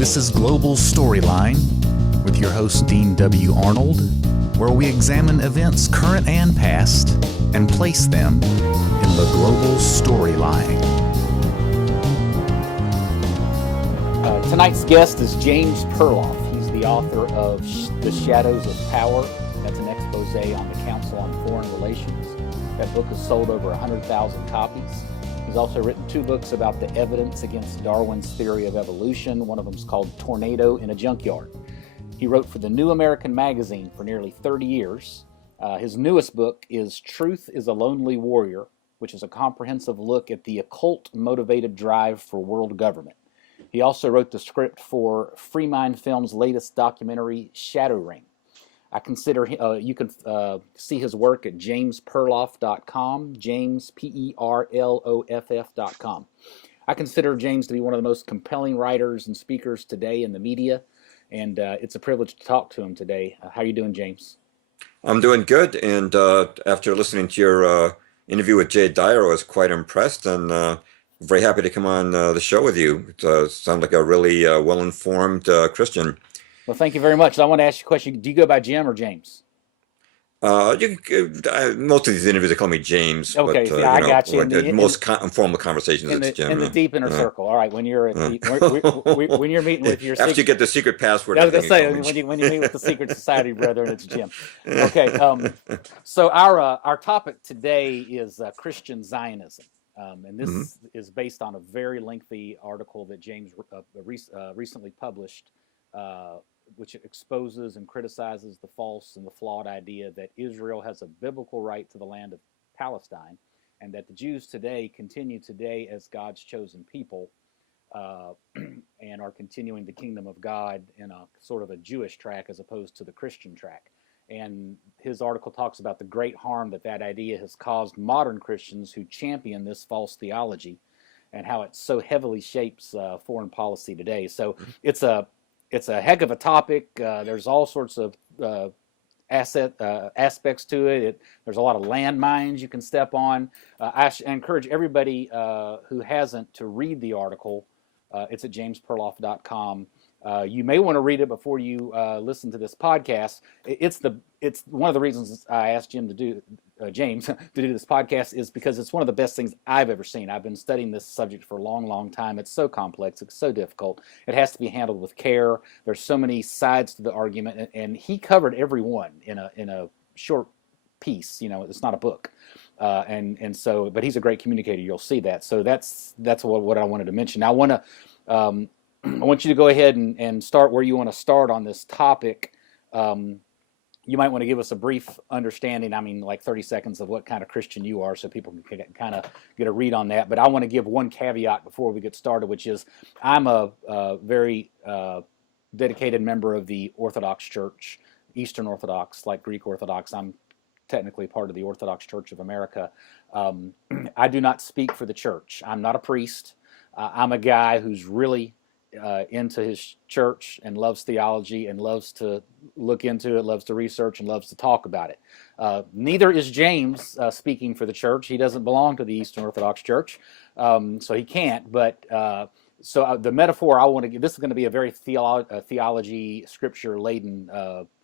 This is Global Storyline with your host, Dean W. Arnold, where we examine events current and past and place them in the global storyline. Tonight's guest is James Perloff. He's the author of The Shadows of Power. That's an expose on the Council on Foreign Relations. That book has sold over 100,000 copies. He's also written two books about the evidence against Darwin's theory of evolution. One of them is called Tornado in a Junkyard. He wrote for the New American Magazine for nearly 30 years. His newest book is Truth is a Lonely Warrior, which is a comprehensive look at the occult-motivated drive for world government. He also wrote the script for Free Mind Films' latest documentary, Shadow Ring. I consider you can see his work at jamesperloff.com, jamesperloff.com. I consider James to be one of the most compelling writers and speakers today in the media, and it's a privilege to talk to him today. How are you doing, James? I'm doing good, and after listening to your interview with Jay Dyer, I was quite impressed, and very happy to come on the show with you. It sounds like a really well-informed Christian. Well, thank you very much. I want to ask you a question. Do you go by Jim or James? Most of these interviews, they call me James. Okay, but, I got you. Most informal conversations, it's Jim. In the deep inner circle. All right, when you're at when you're meeting with your after you get the secret password. I was going to say when you meet with the secret society brethren, it's Jim. Okay, so our topic today is Christian Zionism, and this is based on a very lengthy article that James recently published. Which exposes and criticizes the false and the flawed idea that Israel has a biblical right to the land of Palestine, and that the Jews today continue today as God's chosen people and are continuing the kingdom of God in a sort of a Jewish track as opposed to the Christian track. And his article talks about the great harm that idea has caused modern Christians who champion this false theology and how it so heavily shapes foreign policy today. So it's a heck of a topic. There's all sorts of aspects to it. There's a lot of landmines you can step on. I encourage everybody who hasn't to read the article. It's at jamesperloff.com. You may want to read it before you listen to this podcast. It's one of the reasons I asked James to do this podcast is because it's one of the best things I've ever seen. I've been studying this subject for a long, long time. It's so complex. It's so difficult. It has to be handled with care. There's so many sides to the argument, and he covered every one in a short piece. You know, it's not a book, and so. But he's a great communicator. You'll see that. So that's what I wanted to mention. Now, I want you to go ahead and start where you want to start on this topic. You might want to give us a brief understanding, like 30 seconds of what kind of Christian you are so people can kind of get a read on that. But I want to give one caveat before we get started, which is I'm a very dedicated member of the Orthodox Church, Eastern Orthodox, like Greek Orthodox. I'm technically part of the Orthodox Church of America. I do not speak for the church. I'm not a priest. I'm a guy who's really into his church and loves theology and loves to look into it, loves to research, and loves to talk about it. Neither is James speaking for the church. He doesn't belong to the Eastern Orthodox Church, so he can't. But so the metaphor I want to give, this is going to be a very theology, scripture-laden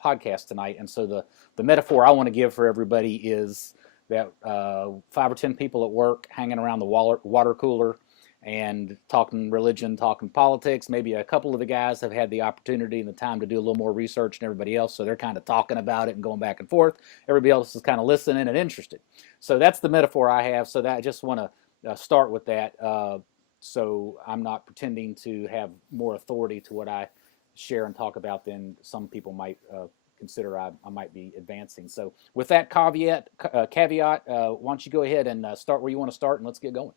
podcast tonight. And so the metaphor I want to give for everybody is that 5 or 10 people at work hanging around the water cooler and talking religion, talking politics. Maybe a couple of the guys have had the opportunity and the time to do a little more research than everybody else, so they're kind of talking about it and going back and forth. Everybody else is kind of listening and interested. So that's the metaphor I have, so that I just want to start with that. So I'm not pretending to have more authority to what I share and talk about than some people might consider I might be advancing. So with that caveat, why don't you go ahead and start where you want to start, and let's get going.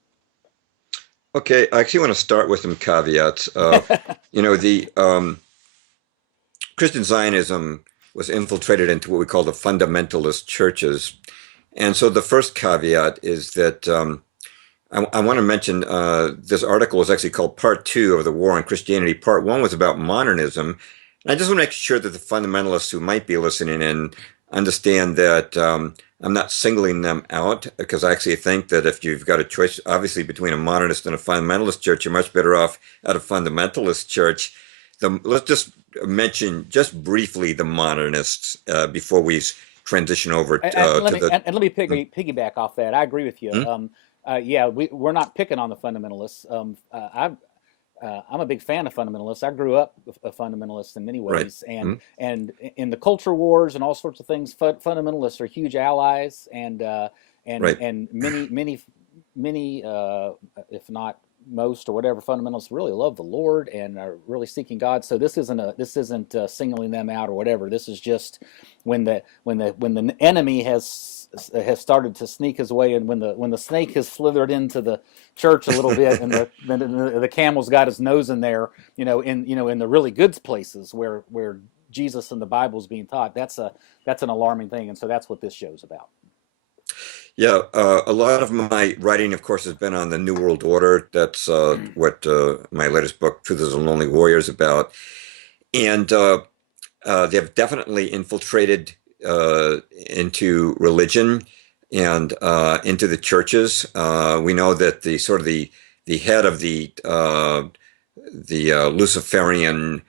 Okay, I actually want to start with some caveats. The Christian Zionism was infiltrated into what we call the fundamentalist churches. And so the first caveat is that I want to mention this article is actually called Part 2 of the War on Christianity. Part 1 was about modernism. And I just want to make sure that the fundamentalists who might be listening in understand that I'm not singling them out, because I actually think that if you've got a choice, obviously, between a modernist and a fundamentalist church, you're much better off at a fundamentalist church. let's just mention just briefly the modernists before we transition over to the. Let me piggyback off that. I agree with you. Hmm? Yeah, we're not picking on the fundamentalists. I'm a big fan of fundamentalists. I grew up a fundamentalist in many Right. ways, and in the culture wars and all sorts of things, fundamentalists are huge allies, Right. and many, if not most or whatever, fundamentalists really love the Lord and are really seeking God. So this isn't singling them out or whatever. This is just when the enemy has started to sneak his way, and when the snake has slithered into the church a little bit, and the camel's got his nose in there, in the really good places where Jesus and the Bible is being taught. That's an alarming thing, and so that's what this show's about. Yeah, a lot of my writing, of course, has been on the New World Order. That's what my latest book, Truth is a Lonely Warrior, is about. And they have definitely infiltrated into religion and into the churches. We know that the head of the Luciferian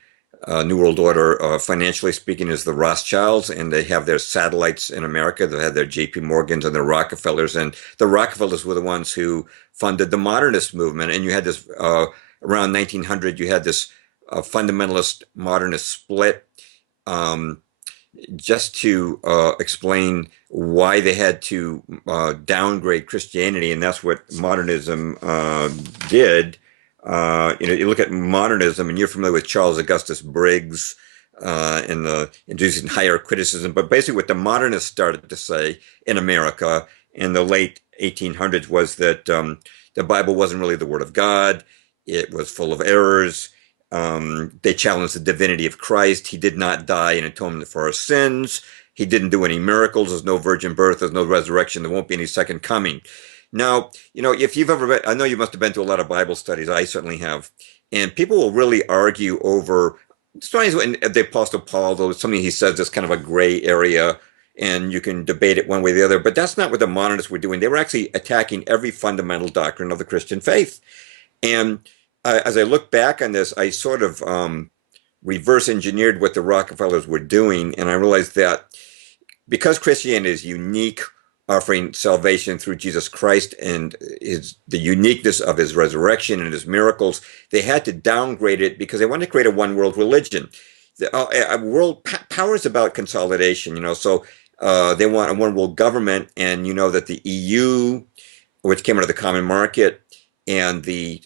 New World Order, financially speaking, is the Rothschilds, and they have their satellites in America. They had their J.P. Morgans and their Rockefellers, and the Rockefellers were the ones who funded the modernist movement. And you had this around 1900, you had this fundamentalist modernist split. Just to explain why they had to downgrade Christianity, and that's what modernism did. You look at modernism, and you're familiar with Charles Augustus Briggs and the introducing higher criticism. But basically, what the modernists started to say in America in the late 1800s was that the Bible wasn't really the Word of God. It was full of errors. They challenged the divinity of Christ. He did not die in atonement for our sins. He didn't do any miracles. There's no virgin birth. There's no resurrection. There won't be any second coming. Now, if you've ever read, I know you must have been to a lot of Bible studies. I certainly have. And people will really argue over stories when the Apostle Paul, though something he says is kind of a gray area, and you can debate it one way or the other. But that's not what the modernists were doing. They were actually attacking every fundamental doctrine of the Christian faith. And as I look back on this, I sort of reverse engineered what the Rockefellers were doing. And I realized that because Christianity is unique, offering salvation through Jesus Christ and the uniqueness of his resurrection and his miracles, they had to downgrade it because they wanted to create a one world religion. World power is about consolidation, so they want a one world government. And that the EU, which came out of the common market, and the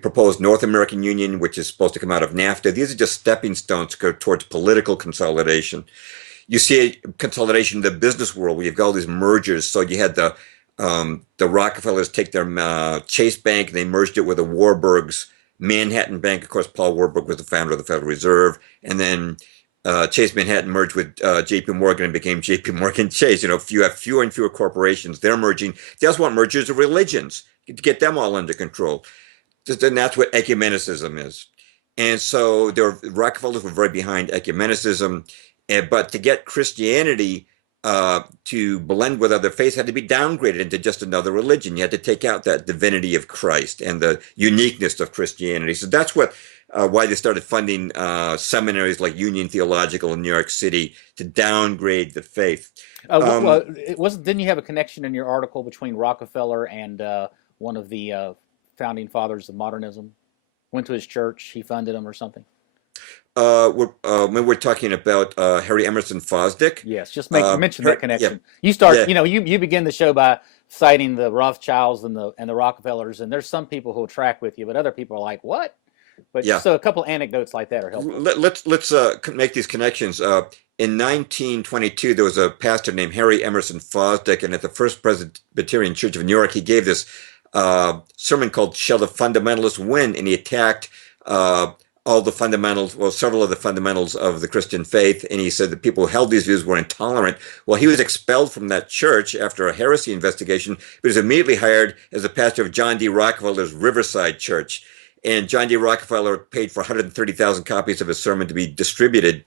proposed North American Union, which is supposed to come out of NAFTA, these are just stepping stones to go towards political consolidation. You see a consolidation in the business world where you've got all these mergers. So you had the Rockefellers take their Chase Bank, and they merged it with the Warburg's Manhattan Bank. Of course, Paul Warburg was the founder of the Federal Reserve. And then Chase Manhattan merged with J.P. Morgan and became J.P. Morgan Chase. If you have fewer and fewer corporations, they're merging. They also want mergers of religions to get them all under control. And that's what ecumenicism is. And so the Rockefellers were very behind ecumenicism. But to get Christianity to blend with other faiths had to be downgraded into just another religion. You had to take out that divinity of Christ and the uniqueness of Christianity. So that's why they started funding seminaries like Union Theological in New York City to downgrade the faith. Didn't you have a connection in your article between Rockefeller and one of the founding fathers of modernism? Went to his church, he funded him or something? When we're talking about Harry Emerson Fosdick. Yes, just mention that connection. Yeah. You start, you begin the show by citing the Rothschilds and the Rockefellers, and there's some people who will track with you, but other people are like, what? But so a couple anecdotes like that are helpful. Let's make these connections. In 1922, there was a pastor named Harry Emerson Fosdick, and at the First Presbyterian Church of New York, he gave this sermon called "Shall the Fundamentalists Win?" and he attacked all the fundamentals, several of the fundamentals of the Christian faith. And he said that people who held these views were intolerant. Well, he was expelled from that church after a heresy investigation, but was immediately hired as the pastor of John D. Rockefeller's Riverside Church. And John D. Rockefeller paid for 130,000 copies of his sermon to be distributed.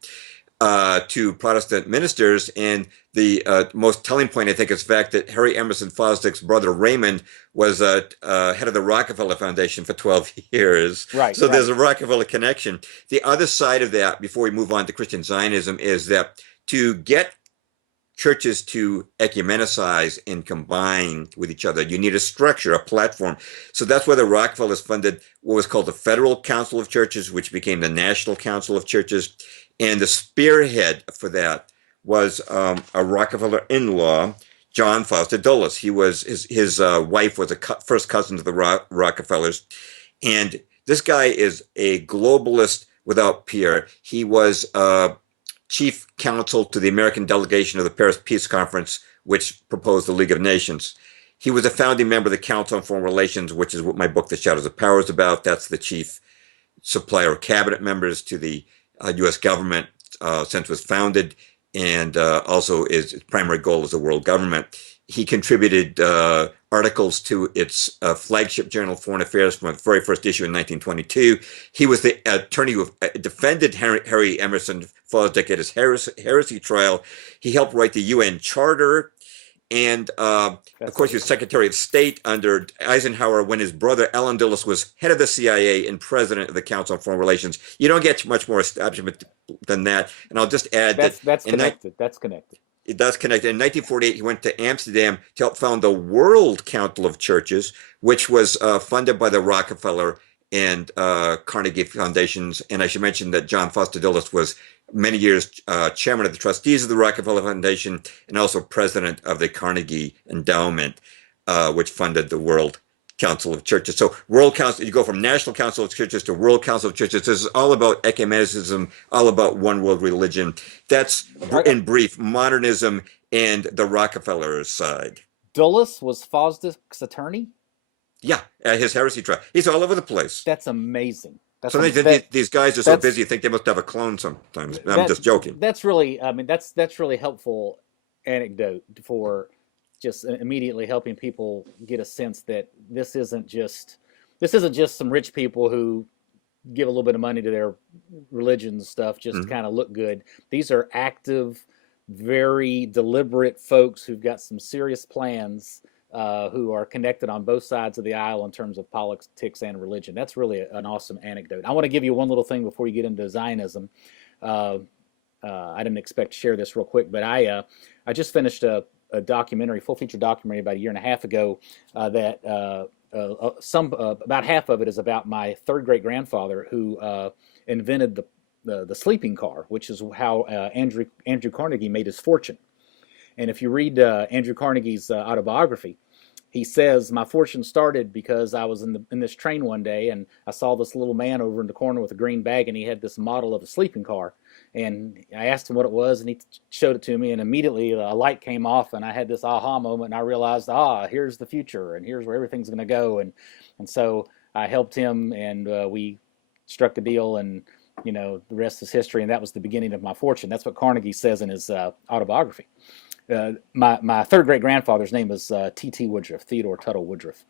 to Protestant ministers. And the most telling point, I think, is the fact that Harry Emerson Fosdick's brother Raymond was head of the Rockefeller Foundation for 12 years. Right, So right. there's a Rockefeller connection. The other side of that, before we move on to Christian Zionism, is that to get churches to ecumenicize and combine with each other, you need a structure, a platform. So that's why the Rockefellers funded what was called the Federal Council of Churches, which became the National Council of Churches. And the spearhead for that was a Rockefeller in-law, John Foster Dulles. He was his wife was a first cousin to the Rockefellers, and this guy is a globalist without peer. He was chief counsel to the American delegation of the Paris Peace Conference, which proposed the League of Nations. He was a founding member of the Council on Foreign Relations, which is what my book, The Shadows of Power, is about. That's the chief supplier of cabinet members to the U.S. government since it was founded, and also its primary goal is a world government. He contributed articles to its flagship journal, Foreign Affairs, from the very first issue in 1922. He was the attorney who defended Harry Emerson Fosdick at his heresy trial. He helped write the UN Charter. And of course, he was Secretary of State under Eisenhower when his brother Allen Dulles was head of the CIA and president of the Council on Foreign Relations. You don't get much more establishment than that. And I'll just add that's connected. That's connected. It does connect. In 1948, he went to Amsterdam to help found the World Council of Churches, which was funded by the Rockefeller and Carnegie foundations. And I should mention that John Foster Dulles was many years chairman of the trustees of the Rockefeller Foundation and also president of the Carnegie Endowment, which funded the World Council of Churches. So World Council, you go from National Council of Churches to World Council of Churches. This is all about ecumenicism, all about one world religion. That's, in brief, modernism and the Rockefeller side. Dulles was Fosdick's attorney? Yeah, his heresy trial. He's all over the place. That's amazing. These guys are so busy, you think they must have a clone sometimes. I'm just joking. That's really, that's really helpful anecdote for just immediately helping people get a sense that this isn't just some rich people who give a little bit of money to their religion and stuff just to kind of look good. These are active, very deliberate folks who've got some serious plans, who are connected on both sides of the aisle in terms of politics and religion. That's really an awesome anecdote. I want to give you one little thing before you get into Zionism. I didn't expect to share this real quick, but I just finished a documentary, full feature documentary about a year and a half ago that about half of it is about my third great grandfather who invented the sleeping car, which is how Andrew Carnegie made his fortune. And if you read Andrew Carnegie's autobiography, he says, my fortune started because I was in this train one day and I saw this little man over in the corner with a green bag and he had this model of a sleeping car. And I asked him what it was and he showed it to me and immediately a light came off and I had this aha moment and I realized, here's the future and here's where everything's going to go. And so I helped him and we struck a deal and, the rest is history. And that was the beginning of my fortune. That's what Carnegie says in his autobiography. My third great grandfather's name was T.T. Woodruff, Theodore Tuttle Woodruff.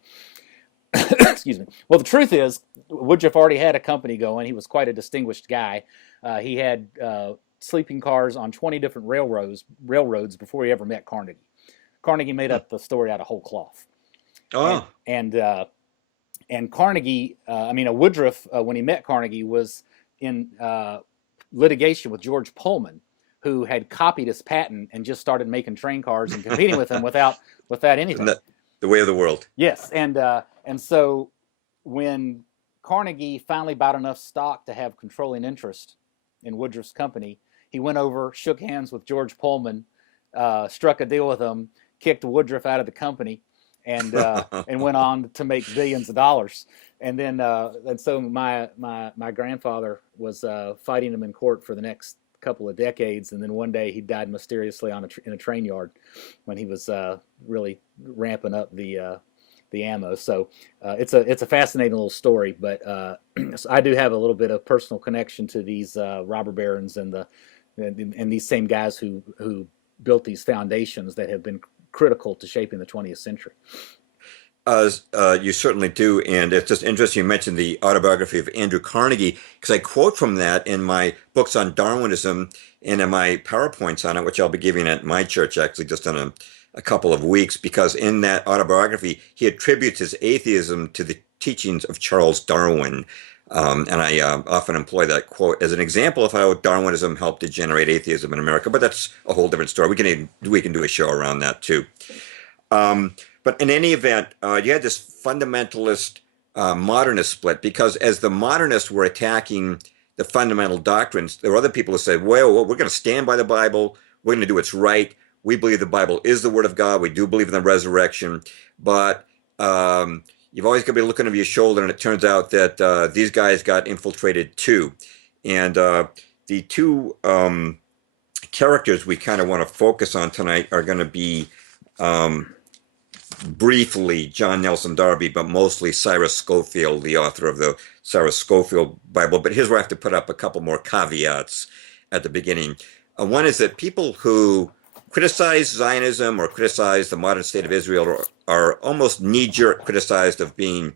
Excuse me. Well, the truth is, Woodruff already had a company going. He was quite a distinguished guy. He had sleeping cars on 20 different railroads before he ever met Carnegie. Carnegie made up the story out of whole cloth. Oh. And Carnegie, Woodruff, when he met Carnegie, was in litigation with George Pullman, who had copied his patent and just started making train cars and competing with him without anything. The way of the world. Yes, and so when Carnegie finally bought enough stock to have controlling interest in Woodruff's company, he went over, shook hands with George Pullman, struck a deal with him, kicked Woodruff out of the company, and went on to make billions of dollars. And then and so my grandfather was fighting him in court for the next couple of decades, and then one day he died mysteriously in a train yard when he was really ramping up the ammo. So it's a fascinating little story, but so I do have a little bit of personal connection to these robber barons and these same guys who built these foundations that have been critical to shaping the 20th century. You certainly do, and it's just interesting you mentioned the autobiography of Andrew Carnegie, because I quote from that in my books on Darwinism and in my PowerPoints on it, which I'll be giving at my church actually just in a couple of weeks, because in that autobiography, he attributes his atheism to the teachings of Charles Darwin. And I often employ that quote as an example of how Darwinism helped to generate atheism in America, but that's a whole different story. We can do a show around that too. But in any event, you had this fundamentalist modernist split, because as the modernists were attacking the fundamental doctrines, there were other people who said, well, we're going to stand by the Bible. We're going to do what's right. We believe the Bible is the Word of God. We do believe in the resurrection. But you've always got to be looking over your shoulder, and it turns out that these guys got infiltrated too. And the two characters we kind of want to focus on tonight are going to be briefly John Nelson Darby, but mostly Cyrus Scofield, the author of the Cyrus Scofield Bible. But here's where I have to put up a couple more caveats at the beginning. One is that people who criticize Zionism or criticize the modern state of Israel are almost knee-jerk criticized of being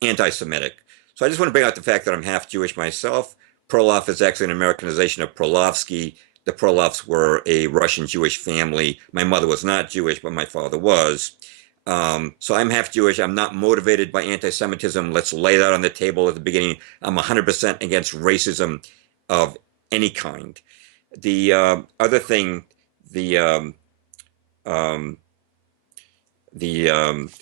anti-Semitic. So I just want to bring out the fact that I'm half Jewish myself. Perloff is actually an Americanization of Perlovsky. The Perloffs were a Russian Jewish family. My mother was not Jewish, but my father was. So I'm half Jewish. I'm not motivated by anti-Semitism. Let's lay that on the table at the beginning. I'm 100% against racism of any kind. The other thing, the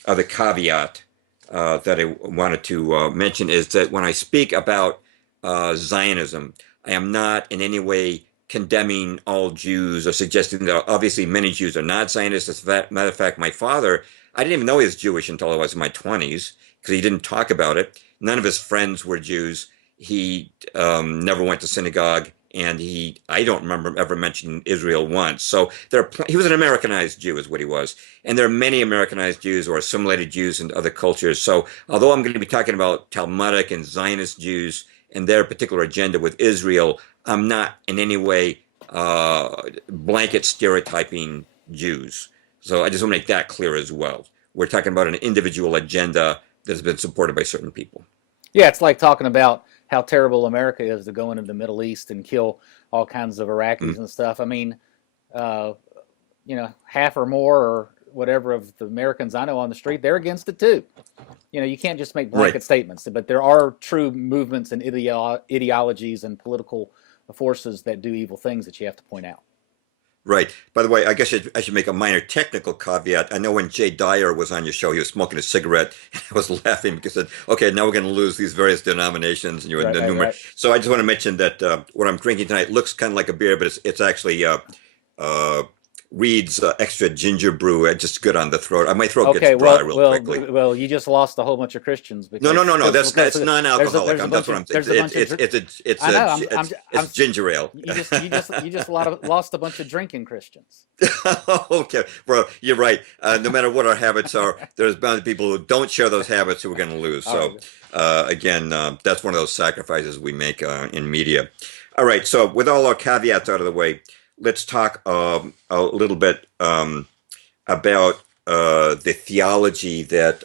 other caveat that I wanted to mention is that when I speak about Zionism, I am not in any way condemning all Jews or suggesting that obviously many Jews are not Zionists. As a matter of fact, my father, I didn't even know he was Jewish until I was in my 20s, because he didn't talk about it. None of his friends were Jews. He never went to synagogue, and I don't remember him ever mentioning Israel once. So he was an Americanized Jew is what he was. And there are many Americanized Jews or assimilated Jews in other cultures. So although I'm going to be talking about Talmudic and Zionist Jews and their particular agenda with Israel, I'm not in any way blanket stereotyping Jews. So I just want to make that clear as well. We're talking about an individual agenda that has been supported by certain people. Yeah, it's like talking about how terrible America is to go into the Middle East and kill all kinds of Iraqis and stuff. I mean, half or more or whatever of the Americans I know on the street, they're against it too. You can't just make blanket statements, but there are true movements and ideologies and political forces that do evil things that you have to point out. Right. By the way, I guess I should make a minor technical caveat. I know when Jay Dyer was on your show, he was smoking a cigarette. And I was laughing because I said, okay, now we're going to lose these various denominations. And right. So I just want to mention that what I'm drinking tonight looks kind of like a beer, but it's actually Reed's extra ginger brew. It's just good on the throat. My throat gets dry real quickly. Well, you just lost a whole bunch of Christians. No. That's non-alcoholic. That's what I'm saying. It's ginger ale. You just lost a bunch of drinking Christians. Okay, well, you're right. No matter what our habits are, there's bound to be people who don't share those habits who we're going to lose. So again, that's one of those sacrifices we make in media. All right. So with all our caveats out of the way, let's talk a little bit about the theology that,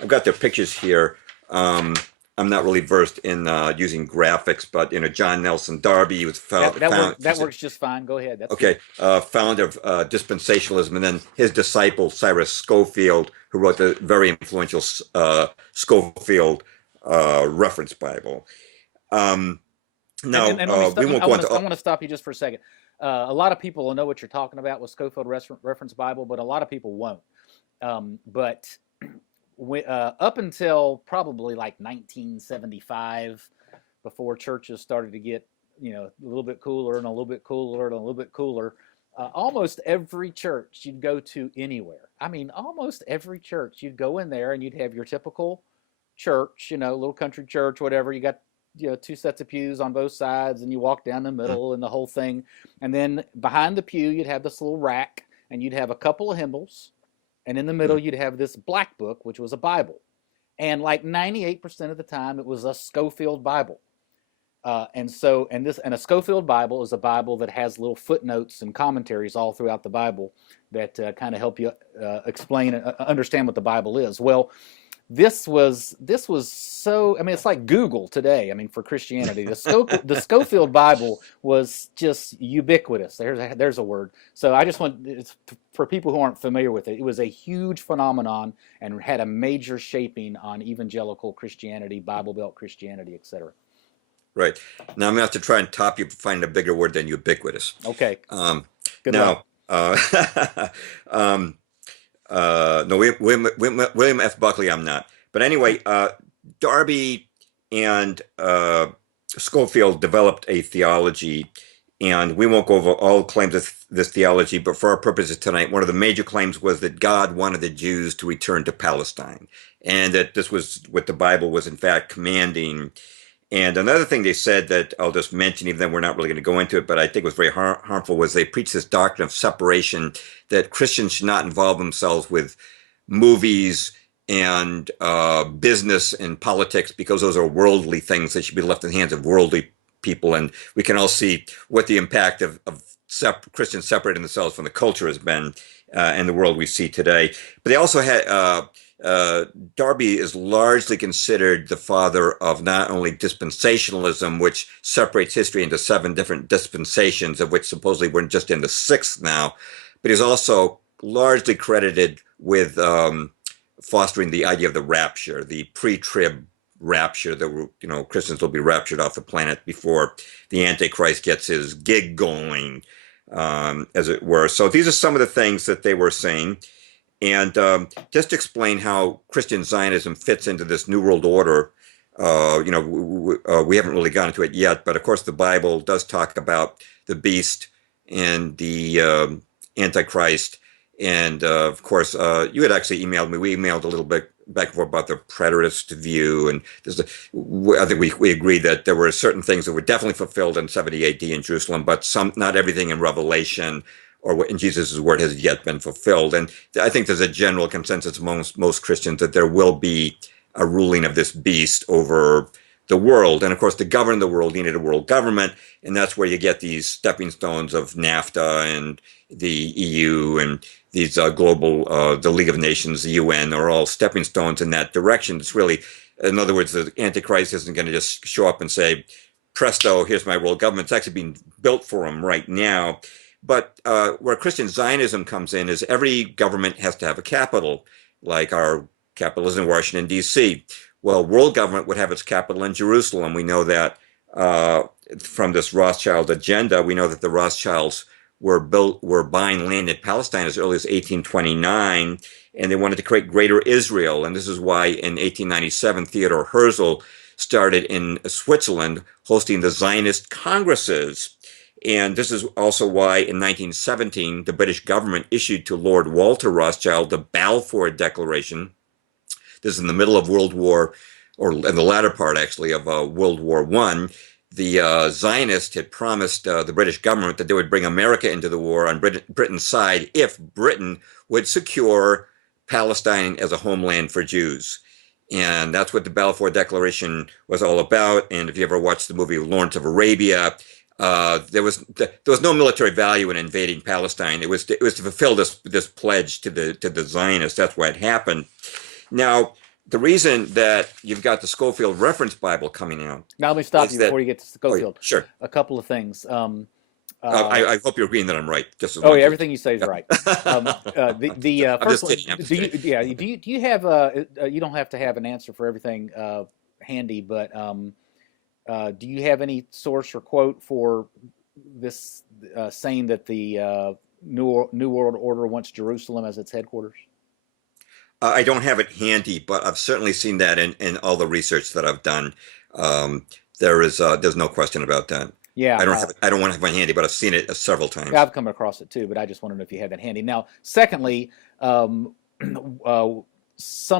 I've got their pictures here. I'm not really versed in using graphics, but John Nelson Darby was that works just fine. Go ahead. That's okay. Founder of dispensationalism, and then his disciple Cyrus Scofield, who wrote the very influential Scofield Reference Bible. I want to stop you just for a second. A lot of people will know what you're talking about with Scofield Reference Bible, but a lot of people won't. But up until probably like 1975, before churches started to get a little bit cooler and a little bit cooler and a little bit cooler, almost every church you'd go to anywhere. I mean, almost every church you'd go in there and you'd have your typical church, little country church, whatever. You got two sets of pews on both sides, and you walk down the middle and the whole thing. And then behind the pew, you'd have this little rack, and you'd have a couple of hymnals. And in the middle, you'd have this black book, which was a Bible. And like 98% of the time, it was a Scofield Bible. And a Scofield Bible is a Bible that has little footnotes and commentaries all throughout the Bible that kind of help you explain and understand what the Bible is. Well, this was so. I mean, it's like Google today. I mean, for Christianity, the Scofield Bible was just ubiquitous. There's a word. So I just want it's for people who aren't familiar with it. It was a huge phenomenon and had a major shaping on evangelical Christianity, Bible Belt Christianity, etc. Right. Now I'm gonna have to try and top you find a bigger word than ubiquitous. Okay. Good Now, luck. no, William F. Buckley, I'm not. But anyway, Darby and Scofield developed a theology, and we won't go over all claims of this theology, but for our purposes tonight, one of the major claims was that God wanted the Jews to return to Palestine, and that this was what the Bible was in fact commanding. And another thing they said that I'll just mention, even though we're not really going to go into it, but I think was very harmful, was they preached this doctrine of separation, that Christians should not involve themselves with movies and business and politics because those are worldly things that should be left in the hands of worldly people. And we can all see what the impact of Christians separating themselves from the culture has been in the world we see today. But they also had Darby is largely considered the father of not only dispensationalism, which separates history into 7 different dispensations, of which supposedly we're just in the 6th now, but he's also largely credited with fostering the idea of the rapture, the pre-trib rapture, that Christians will be raptured off the planet before the Antichrist gets his gig going, as it were. So these are some of the things that they were saying. And just to explain how Christian Zionism fits into this New World Order, we haven't really gotten into it yet, but of course the Bible does talk about the beast and the Antichrist. And of course, you had actually emailed me. We emailed a little bit back and forth about the preterist view. And I think we agreed that there were certain things that were definitely fulfilled in 70 AD in Jerusalem, but not everything in Revelation or in Jesus' word has yet been fulfilled. And I think there's a general consensus amongst most Christians that there will be a ruling of this beast over the world. And of course, to govern the world, you need a world government. And that's where you get these stepping stones of NAFTA and the EU and these the League of Nations, the UN, are all stepping stones in that direction. It's really, in other words, the Antichrist isn't going to just show up and say, presto, here's my world government. It's actually being built for him right now. But where Christian Zionism comes in is every government has to have a capital, like our capital is in Washington, D.C. Well, world government would have its capital in Jerusalem. We know that from this Rothschild agenda. We know that the Rothschilds were buying land in Palestine as early as 1829, and they wanted to create Greater Israel. And this is why in 1897, Theodor Herzl started in Switzerland hosting the Zionist Congresses. And this is also why in 1917, the British government issued to Lord Walter Rothschild the Balfour Declaration. This is in the middle of World War, or in the latter part, actually, of World War I. The Zionists had promised the British government that they would bring America into the war on Britain's side if Britain would secure Palestine as a homeland for Jews. And that's what the Balfour Declaration was all about. And if you ever watched the movie Lawrence of Arabia, there was no military value in invading Palestine. It was to fulfill this pledge to the Zionists. That's why it happened. Now, the reason that you've got the Scofield Reference Bible coming out. Now let me stop you before you get to Scofield. Oh, sure. A couple of things. I hope you're agreeing that I'm right. Just yeah, everything you say is right. I'm First just kidding. Do you have you don't have to have an answer for everything handy, but do you have any source or quote for this saying that the New World Order wants Jerusalem as its headquarters? I don't have it handy, but I've certainly seen that in all the research that I've done. There's no question about that. Yeah, I don't want to have it handy, but I've seen it several times. I've come across it too, but I just wanted to know if you had that handy. Now, secondly, some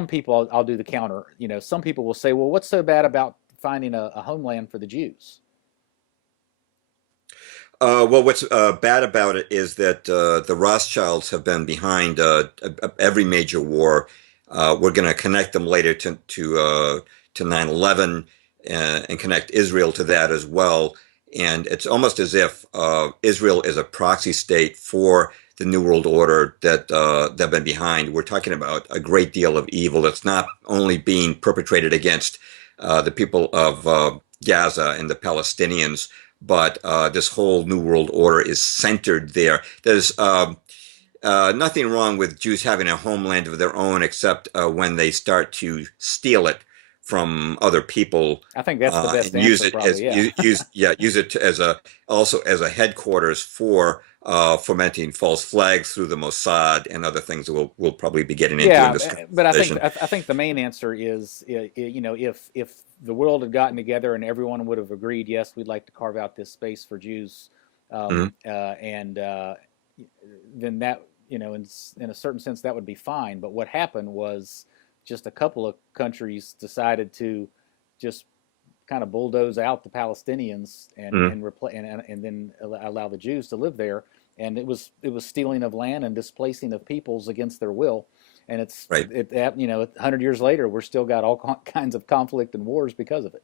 people, I'll do the counter. Some people will say, well, what's so bad about finding a homeland for the Jews? Well, what's bad about it is that the Rothschilds have been behind every major war. We're going to connect them later to 9/11 and connect Israel to that as well. And it's almost as if Israel is a proxy state for the New World Order that they've been behind. We're talking about a great deal of evil that's not only being perpetrated against the people of Gaza and the Palestinians, but this whole New World Order is centered there. There's nothing wrong with Jews having a homeland of their own, except when they start to steal it from other people. I think that's the best and use answer, it probably. as Yeah. use it as a headquarters for fomenting false flags through the Mossad and other things that we'll probably be getting into in Yeah, this but conversation. I think the main answer is, if the world had gotten together and everyone would have agreed, yes, we'd like to carve out this space for Jews, Mhm. and then that, in a certain sense, that would be fine. But what happened was just a couple of countries decided to just kind of bulldoze out the Palestinians Mhm. and then allow the Jews to live there. And it was stealing of land and displacing of peoples against their will. And Right. 100 years later, we're still got all kinds of conflict and wars because of it.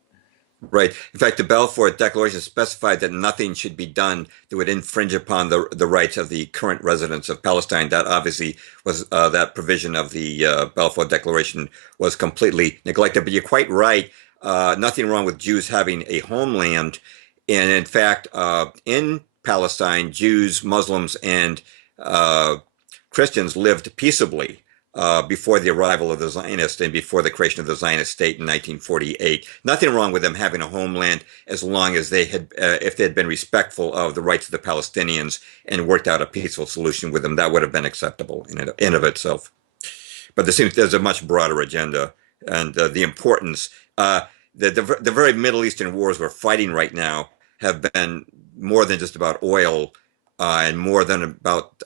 Right. In fact, the Balfour Declaration specified that nothing should be done that would infringe upon the rights of the current residents of Palestine. That obviously was that provision of the Balfour Declaration was completely neglected. But you're quite right. Nothing wrong with Jews having a homeland. And in fact, in Palestine, Jews, Muslims, and uh, Christians lived peaceably before the arrival of the Zionists and before the creation of the Zionist state in 1948. Nothing wrong with them having a homeland as long as if they had been respectful of the rights of the Palestinians and worked out a peaceful solution with them, that would have been acceptable in of itself. But there's a much broader agenda, and the importance, the very Middle Eastern wars we're fighting right now have been more than just about oil, and more than about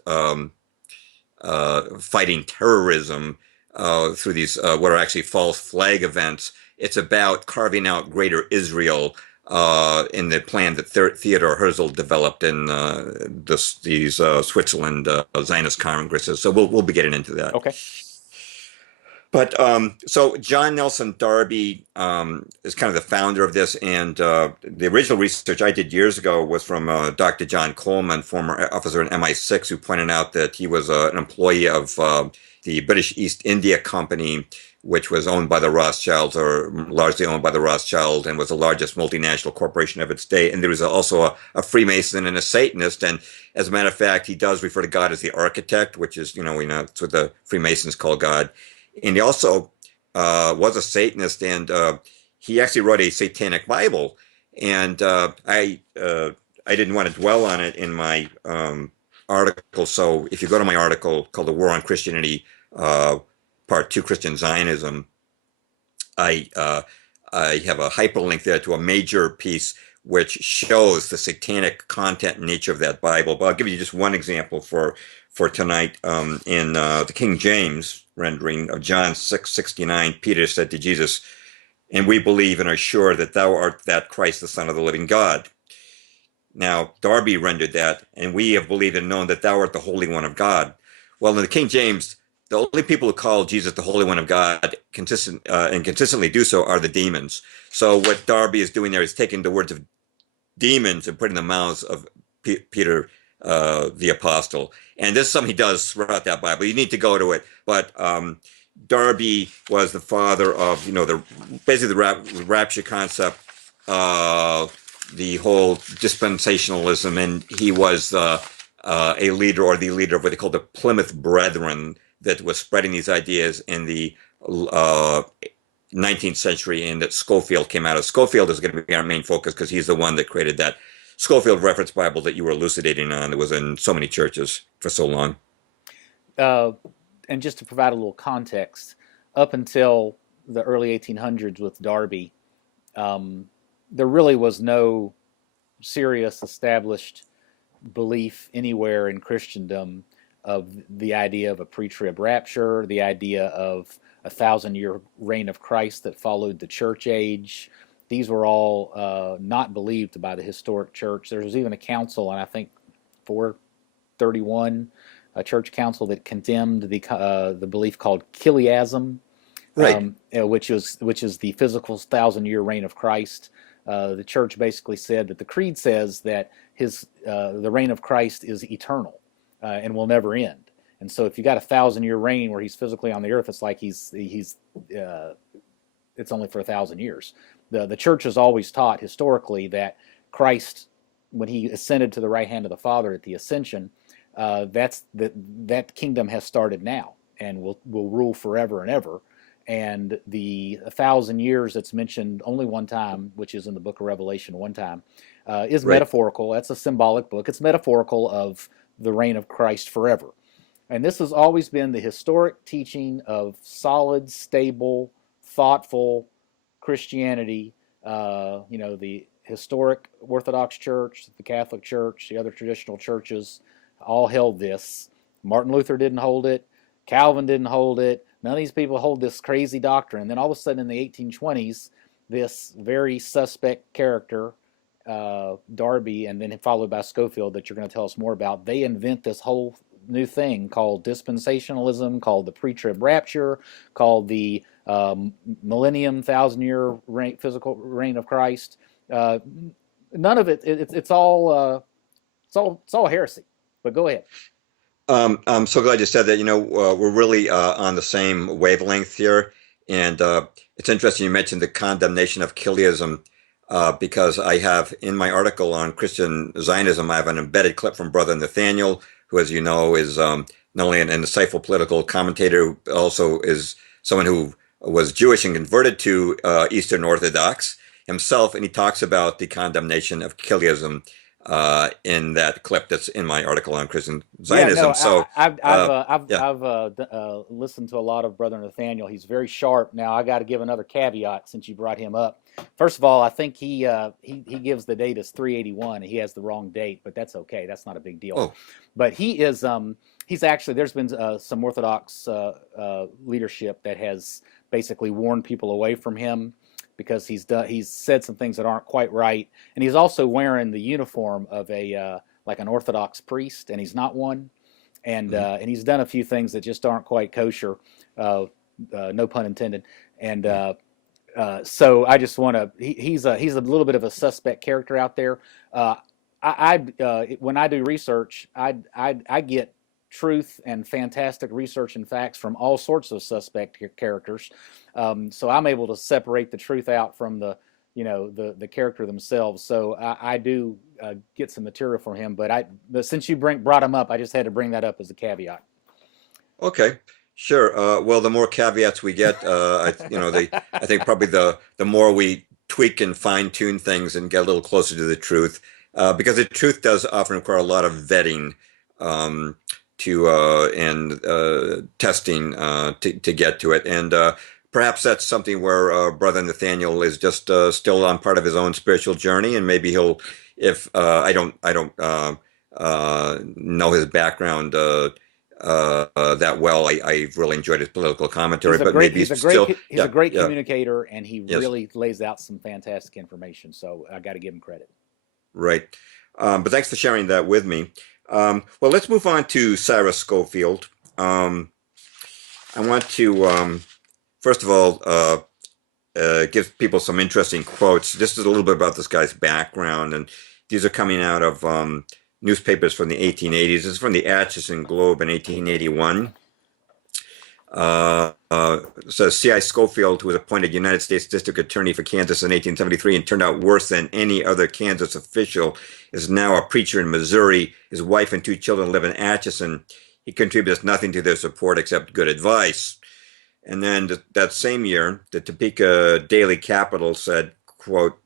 fighting terrorism through these what are actually false flag events. It's about carving out greater Israel in the plan that Theodore Herzl developed in these Switzerland Zionist congresses. So we'll be getting into that. Okay. But so John Nelson Darby is kind of the founder of this, and the original research I did years ago was from Dr. John Coleman, former officer in MI6, who pointed out that he was an employee of the British East India Company, which was owned by the Rothschilds, or largely owned by the Rothschilds, and was the largest multinational corporation of its day. And there was also a Freemason and a Satanist. And as a matter of fact, he does refer to God as the architect, which is, that's what the Freemasons call God. And he also was a Satanist, and he actually wrote a Satanic Bible. And I didn't want to dwell on it in my article. So if you go to my article called "The War on Christianity," Part 2, Christian Zionism, I have a hyperlink there to a major piece which shows the satanic content and nature of that Bible. But I'll give you just one example for tonight. In the King James rendering of John 6:69, Peter said to Jesus, "And we believe and are sure that thou art that Christ, the Son of the living God." Now, Darby rendered that, "And we have believed and known that thou art the Holy One of God." Well, in the King James, the only people who call Jesus the Holy One of God and consistently do so are the demons. So what Darby is doing there is taking the words of demons and putting in the mouths of Peter, the apostle. And this is something he does throughout that Bible. You need to go to it. But Darby was the father of, basically the rapture concept, the whole dispensationalism, and he was a leader, or the leader of what they called the Plymouth Brethren, that was spreading these ideas in the 19th century, and that Scofield came out of. Scofield is going to be our main focus because he's the one that created that Scofield Reference Bible that you were elucidating on, that was in so many churches for so long. And just to provide a little context, up until the early 1800s with Darby, there really was no serious established belief anywhere in Christendom of the idea of a pre-trib rapture, the idea of a 1,000-year reign of Christ that followed the church age. These were all not believed by the historic church. There was even a council, and I think 431, a church council that condemned the belief called Chiliasm, Right. which is the physical 1,000-year reign of Christ. The church basically said that the creed says that the reign of Christ is eternal and will never end. And so if you got a 1,000-year reign where he's physically on the earth, it's like it's only for 1,000 years. The church has always taught historically that Christ, when he ascended to the right hand of the Father at the ascension, that kingdom has started now and will rule forever and ever. And the 1,000 years that's mentioned only one time, which is in the book of Revelation one time, is Right. metaphorical. That's a symbolic book. It's metaphorical of the reign of Christ forever. And this has always been the historic teaching of solid, stable, thoughtful Christianity. The historic Orthodox Church, the Catholic Church, the other traditional churches all held this. Martin Luther didn't hold it. Calvin didn't hold it. None of these people hold this crazy doctrine. And then all of a sudden in the 1820s, this very suspect character, Darby, and then followed by Scofield, that you're going to tell us more about, they invent this whole new thing called dispensationalism, called the pre-trib rapture, called the millennium, 1,000-year physical reign of Christ. None of it. It's all heresy. But go ahead. I'm so glad you said that. We're really on the same wavelength here. And it's interesting you mentioned the condemnation of Kiliism, because I have in my article on Christian Zionism, I have an embedded clip from Brother Nathaniel, who, as you know, is not only an insightful political commentator, also is someone who was Jewish and converted to Eastern Orthodox himself. And he talks about the condemnation of Kiliism in that clip that's in my article on Christian Zionism. I've listened to a lot of Brother Nathaniel. He's very sharp. Now I got to give another caveat since you brought him up. First of all, I think he gives the date as 381. He has the wrong date, but that's okay. That's not a big deal. Oh. But he's actually, there's been some Orthodox leadership that has basically warned people away from him, because he's said some things that aren't quite right, and he's also wearing the uniform of like an Orthodox priest, and he's not one, and he's done a few things that just aren't quite kosher, no pun intended, and so I just want to. He's a little bit of a suspect character out there. When I do research, I get truth and fantastic research and facts from all sorts of suspect characters. So I'm able to separate the truth out from the character themselves. So I do get some material from him, but since you brought him up, I just had to bring that up as a caveat. Okay, sure. Well, the more caveats we get, I think probably the more we tweak and fine tune things and get a little closer to the truth, because the truth does often require a lot of vetting. And testing to get to it, and perhaps that's something where Brother Nathaniel is just still on part of his own spiritual journey, and maybe he'll, if I don't know his background that well. I really enjoyed his political commentary, but maybe he's a great communicator, and he really lays out some fantastic information. So I got to give him credit. Right, but thanks for sharing that with me. Well, let's move on to Cyrus Scofield. I want to, first of all, give people some interesting quotes. This is a little bit about this guy's background, and these are coming out of newspapers from the 1880s. This is from the Atchison Globe in 1881. Says C.I. Scofield, who was appointed United States District Attorney for Kansas in 1873 and turned out worse than any other Kansas official, is now a preacher in Missouri. His wife and 2 children live in Atchison. He contributes nothing to their support except good advice. And then that same year, the Topeka Daily Capital said, quote,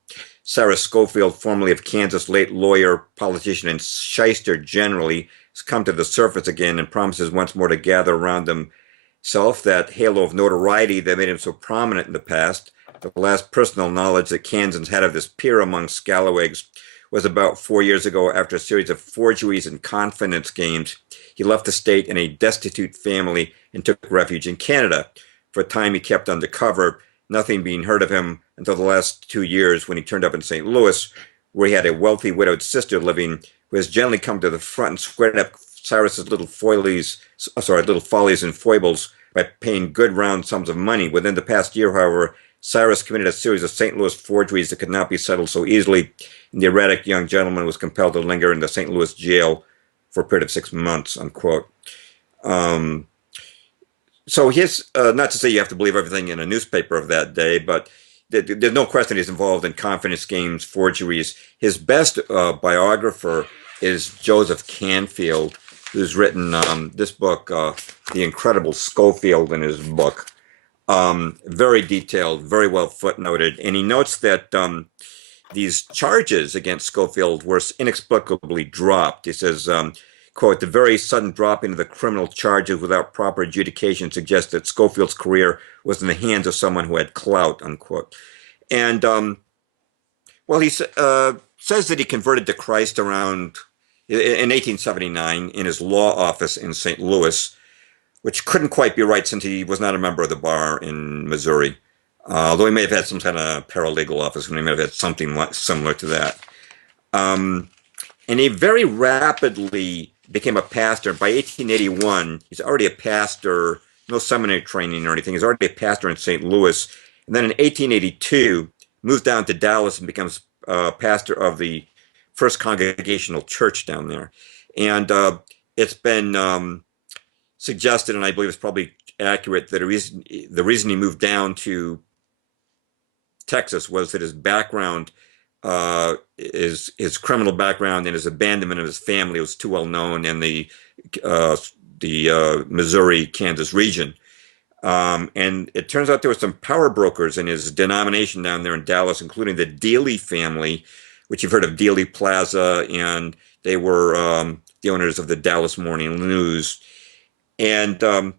Cyrus Scofield, formerly of Kansas, late lawyer, politician, and shyster generally, has come to the surface again and promises once more to gather around himself that halo of notoriety that made him so prominent in the past. The last personal knowledge that Kansans had of this peer among scalawags was about 4 years ago. After a series of forgeries and confidence games, he left the state in a destitute family and took refuge in Canada. For a time, he kept undercover, nothing being heard of him until the last 2 years when he turned up in St. Louis, where he had a wealthy widowed sister living, who has generally come to the front and squared up Cyrus's little follies and foibles by paying good round sums of money. Within the past year, however, Cyrus committed a series of St. Louis forgeries that could not be settled so easily, and the erratic young gentleman was compelled to linger in the St. Louis jail for a period of 6 months, unquote. So his, not to say you have to believe everything in a newspaper of that day, but there's no question he's involved in confidence games, forgeries. His best biographer is Joseph Canfield, who's written this book, The Incredible Scofield, in his book. Very detailed, very well footnoted. And he notes that these charges against Scofield were inexplicably dropped. He says, quote, the very sudden dropping of the criminal charges without proper adjudication suggests that Scofield's career was in the hands of someone who had clout, unquote. And, well, he says that he converted to Christ around in 1879 in his law office in St. Louis, which couldn't quite be right since he was not a member of the bar in Missouri. Although he may have had some kind of paralegal office, and he may have had something similar to that. And he very rapidly became a pastor. By 1881, he's already a pastor, no seminary training or anything. He's already a pastor in St. Louis. And then in 1882, moves down to Dallas and becomes pastor of the First Congregational Church down there. And it's been suggested, and I believe it's probably accurate, that the reason he moved down to Texas was that his background, his criminal background and his abandonment of his family was too well known in the Missouri-Kansas region. And it turns out there were some power brokers in his denomination down there in Dallas, including the Dealey family, which you've heard of, Dealey Plaza, and they were the owners of the Dallas Morning News. And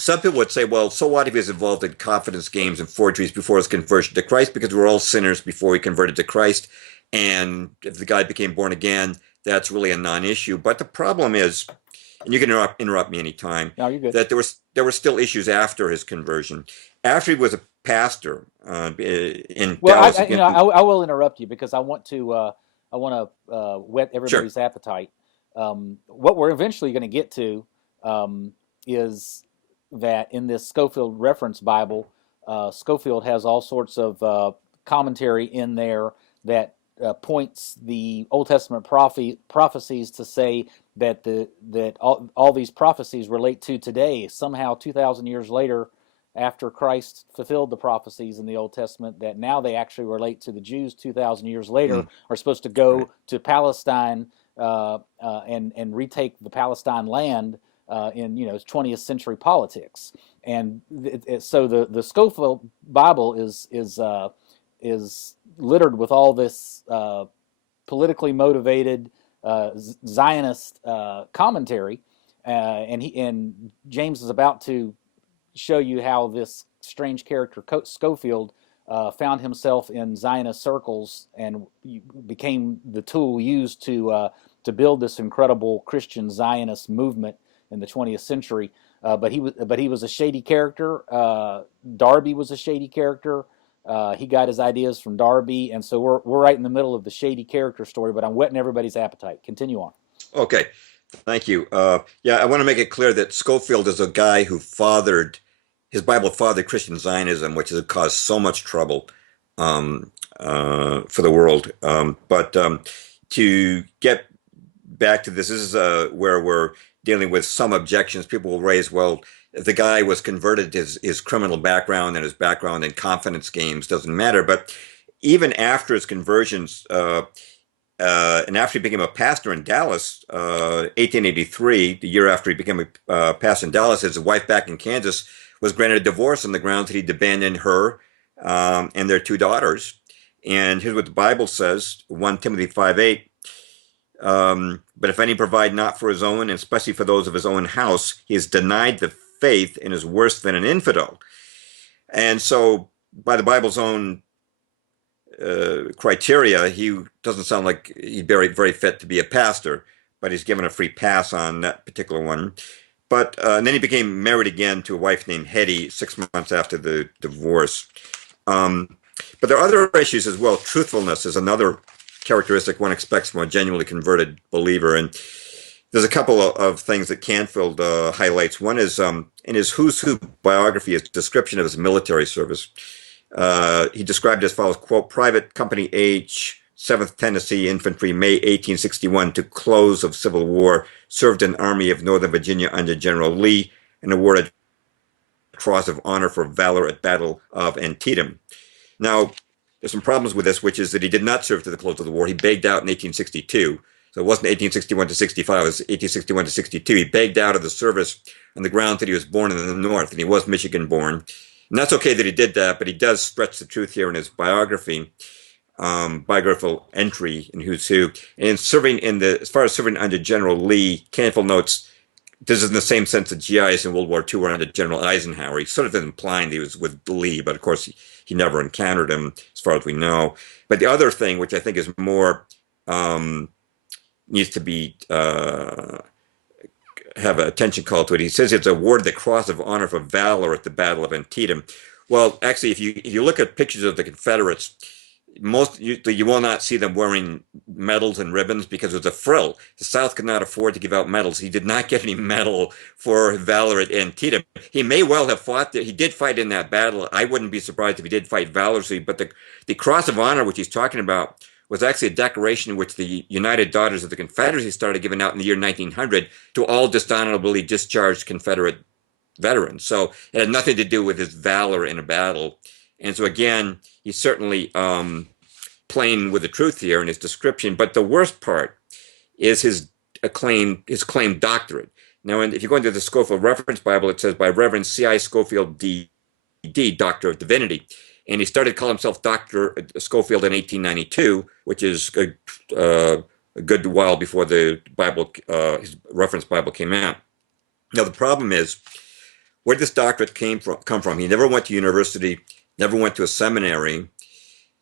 some people would say, well, so what if he was involved in confidence games and forgeries before his conversion to Christ? Because we're all sinners before we converted to Christ. And if the guy became born again, that's really a non-issue. But the problem is, and you can interrupt me anytime, No, you're good. that there were still issues after his conversion. After he was a pastor in Dallas. I will interrupt you because I want to whet everybody's appetite. What we're eventually going to get to is that in this Scofield reference Bible, Scofield has all sorts of commentary in there that points the Old Testament prophecies to say that all these prophecies relate to today. Somehow 2,000 years later, after Christ fulfilled the prophecies in the Old Testament, that now they actually relate to the Jews 2,000 years later, are supposed to go to Palestine and retake the Palestine land in 20th century politics. And so the Scofield Bible is littered with all this politically motivated Zionist commentary, and James is about to show you how this strange character Scofield found himself in Zionist circles and became the tool used to build this incredible Christian Zionist movement in the 20th century. But he was a shady character. Darby was a shady character. He got his ideas from Darby, and so we're right in the middle of the shady character story. But I'm whetting everybody's appetite. Continue on. Okay, thank you. Yeah, I want to make it clear that Scofield is a guy who his Bible fathered Christian Zionism, which has caused so much trouble for the world. But to get back to this is where we're dealing with some objections. People will raise, well, if the guy was converted, his criminal background and his background in confidence games doesn't matter. But even after his conversions, and after he became a pastor in Dallas, 1883, the year after he became a pastor in Dallas, his wife back in Kansas was granted a divorce on the grounds that he'd abandoned her and their 2 daughters. And here's what the Bible says, 1 Timothy 5:8. But if any provide not for his own, and especially for those of his own house, he is denied the faith and is worse than an infidel. And so by the Bible's own criteria, he doesn't sound like he'd be very fit to be a pastor, but he's given a free pass on that particular one. But and then he became married again to a wife named Hetty 6 months after the divorce. But there are other issues as well. Truthfulness is another characteristic one expects from a genuinely converted believer. And there's a couple of things that Canfield highlights. One is in his Who's Who biography, his description of his military service, he described it as follows, quote, Private Company H, 7th Tennessee Infantry, May 1861 to close of Civil War, served in the Army of Northern Virginia under General Lee, and awarded Cross of Honor for valor at Battle of Antietam. Now, there's some problems with this, which is that he did not serve to the close of the war. He begged out in 1862. So it wasn't 1861 to 65, it was 1861 to 62. He begged out of the service on the grounds that he was born in the North, and he was Michigan born. And that's okay that he did that, but he does stretch the truth here in his biography, biographical entry in Who's Who. And serving as far as serving under General Lee, Canfield notes, this is in the same sense that GIs in World War II were under General Eisenhower. He sort of implying he was with Lee, but of course he never encountered him, as far as we know. But the other thing, which I think is more needs to be have attention called to it. He says it's awarded the Cross of Honor for valor at the Battle of Antietam. Well, actually, if you look at pictures of the Confederates, you will not see them wearing medals and ribbons because it was a frill. The South could not afford to give out medals. He did not get any medal for valor at Antietam. He may well have fought there. He did fight in that battle. I wouldn't be surprised if he did fight valorously. But the Cross of Honor, which he's talking about, was actually a decoration which the United Daughters of the Confederacy started giving out in the year 1900 to all dishonorably discharged Confederate veterans. So it had nothing to do with his valor in a battle. And so again, he's certainly playing with the truth here in his description. But the worst part is his claimed doctorate. Now, if you go into the Scofield Reference Bible, it says by Reverend C.I. Scofield, D.D., Doctor of Divinity. And he started to call himself Dr. Scofield in 1892, which is a good while before the Bible, his reference Bible came out. Now, the problem is, where did this doctorate come from? He never went to university, never went to a seminary.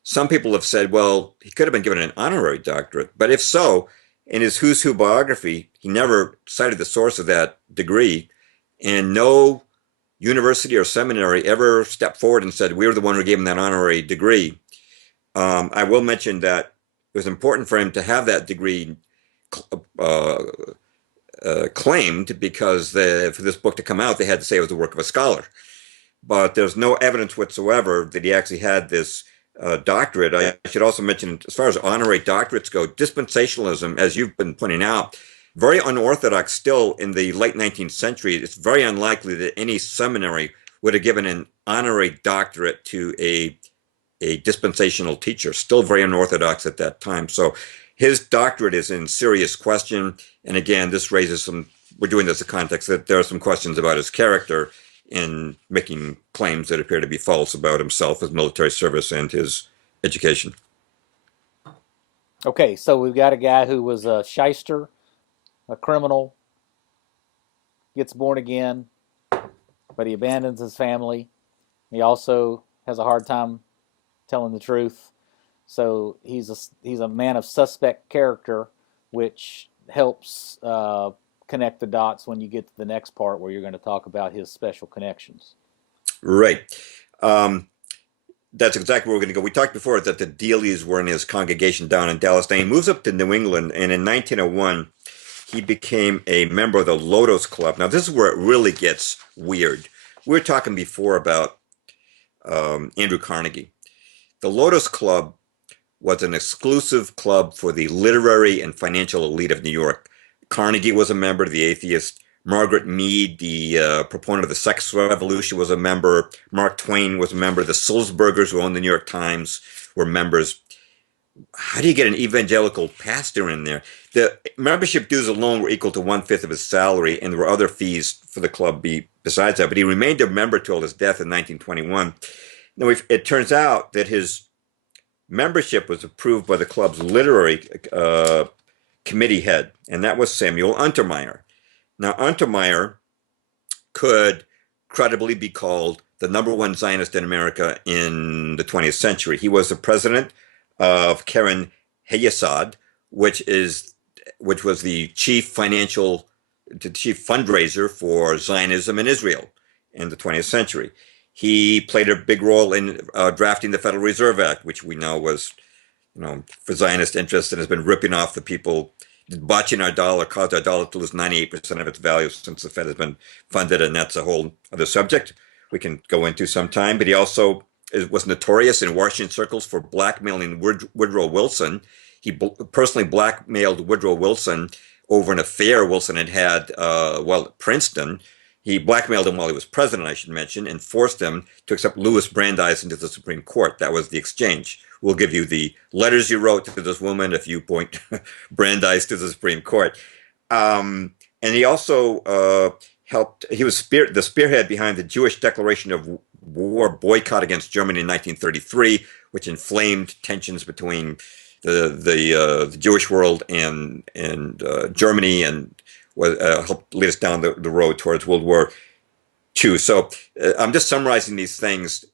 Some people have said, well, he could have been given an honorary doctorate. But if so, in his Who's Who biography, he never cited the source of that degree, and no university or seminary ever stepped forward and said, we were the one who gave him that honorary degree. I will mention that it was important for him to have that degree claimed because for this book to come out, they had to say it was the work of a scholar. But there's no evidence whatsoever that he actually had this doctorate. I should also mention, as far as honorary doctorates go, dispensationalism, as you've been pointing out, very unorthodox still in the late 19th century. It's very unlikely that any seminary would have given an honorary doctorate to a dispensational teacher. Still very unorthodox at that time. So his doctorate is in serious question. And again, this raises we're doing this in context that there are some questions about his character in making claims that appear to be false about himself, his military service, and his education. Okay, so we've got a guy who was a shyster, a criminal, gets born again, but he abandons his family. He also has a hard time telling the truth. So he's a man of suspect character, which helps connect the dots when you get to the next part where you're going to talk about his special connections. Right. That's exactly where we're going to go. We talked before that the Dealys were in his congregation down in Dallas. Now he moves up to New England, and in 1901, he became a member of the Lotos Club. Now this is where it really gets weird. We were talking before about Andrew Carnegie. The Lotos Club was an exclusive club for the literary and financial elite of New York. Carnegie was a member, the atheist. Margaret Mead, the proponent of the sex revolution, was a member. Mark Twain was a member. The Sulzbergers, who owned the New York Times, were members. How do you get an evangelical pastor in there? The membership dues alone were equal to 1/5 of his salary, and there were other fees for the club besides that. But he remained a member till his death in 1921. Now, it turns out that his membership was approved by the club's literary committee head, and that was Samuel Untermeyer. Now, Untermeyer could credibly be called the #1 Zionist in America in the 20th century. He was the president of Keren Hayesod, which was the chief fundraiser for Zionism in Israel in the 20th century. He played a big role in drafting the Federal Reserve Act, which we know was, for Zionist interests and has been ripping off the people botching our dollar caused our dollar to lose 98% of its value since the Fed has been funded, and that's a whole other subject we can go into sometime. But he also was notorious in Washington circles for blackmailing Woodrow Wilson. He personally blackmailed Woodrow Wilson over an affair Wilson had at Princeton. He blackmailed him while he was president, I should mention, and forced him to accept Louis Brandeis into the Supreme Court. That was the exchange. We'll give you the letters you wrote to this woman if you point Brandeis to the Supreme Court. And he also helped, he was the spearhead behind the Jewish declaration of war boycott against Germany in 1933, which inflamed tensions between the Jewish world and Germany, and helped lead us down the road towards World War II. So I'm just summarizing these things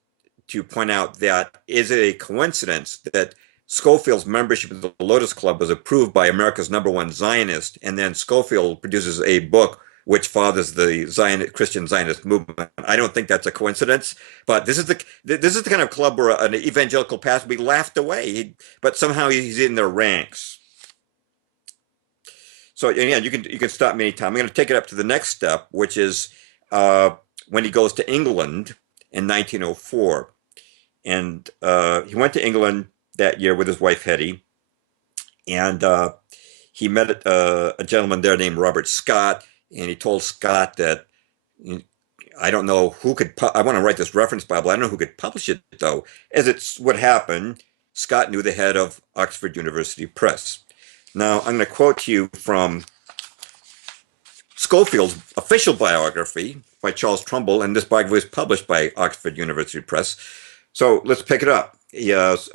to point out that is it a coincidence that Scofield's membership of the Lotus Club was approved by America's #1 Zionist, and then Scofield produces a book which fathers the Christian Zionist movement. I don't think that's a coincidence, but this is the kind of club where an evangelical pastor would be laughed away, but somehow he's in their ranks. So again, you can stop me anytime. I'm going to take it up to the next step, which is when he goes to England in 1904, and he went to England that year with his wife Hetty, and he met a gentleman there named Robert Scott. And he told Scott that, I don't know who could, I want to write this reference Bible. I don't know who could publish it, though. As it would happen, Scott knew the head of Oxford University Press. Now, I'm going to quote to you from Scofield's official biography by Charles Trumbull, and this biography was published by Oxford University Press. So let's pick it up.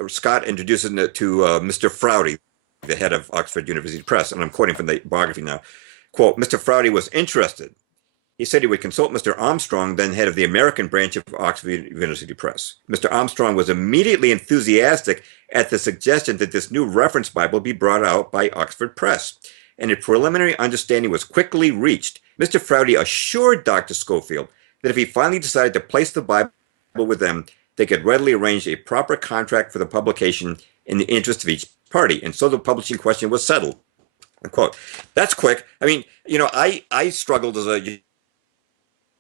Scott introduces it to Mr. Froude, the head of Oxford University Press, and I'm quoting from the biography now. Quote, Mr. Froude was interested. He said he would consult Mr. Armstrong, then head of the American branch of Oxford University Press. Mr. Armstrong was immediately enthusiastic at the suggestion that this new reference Bible be brought out by Oxford Press, and a preliminary understanding was quickly reached. Mr. Froude assured Dr. Scofield that if he finally decided to place the Bible with them, they could readily arrange a proper contract for the publication in the interest of each party, and so the publishing question was settled. Unquote. That's quick. I mean, I struggled as a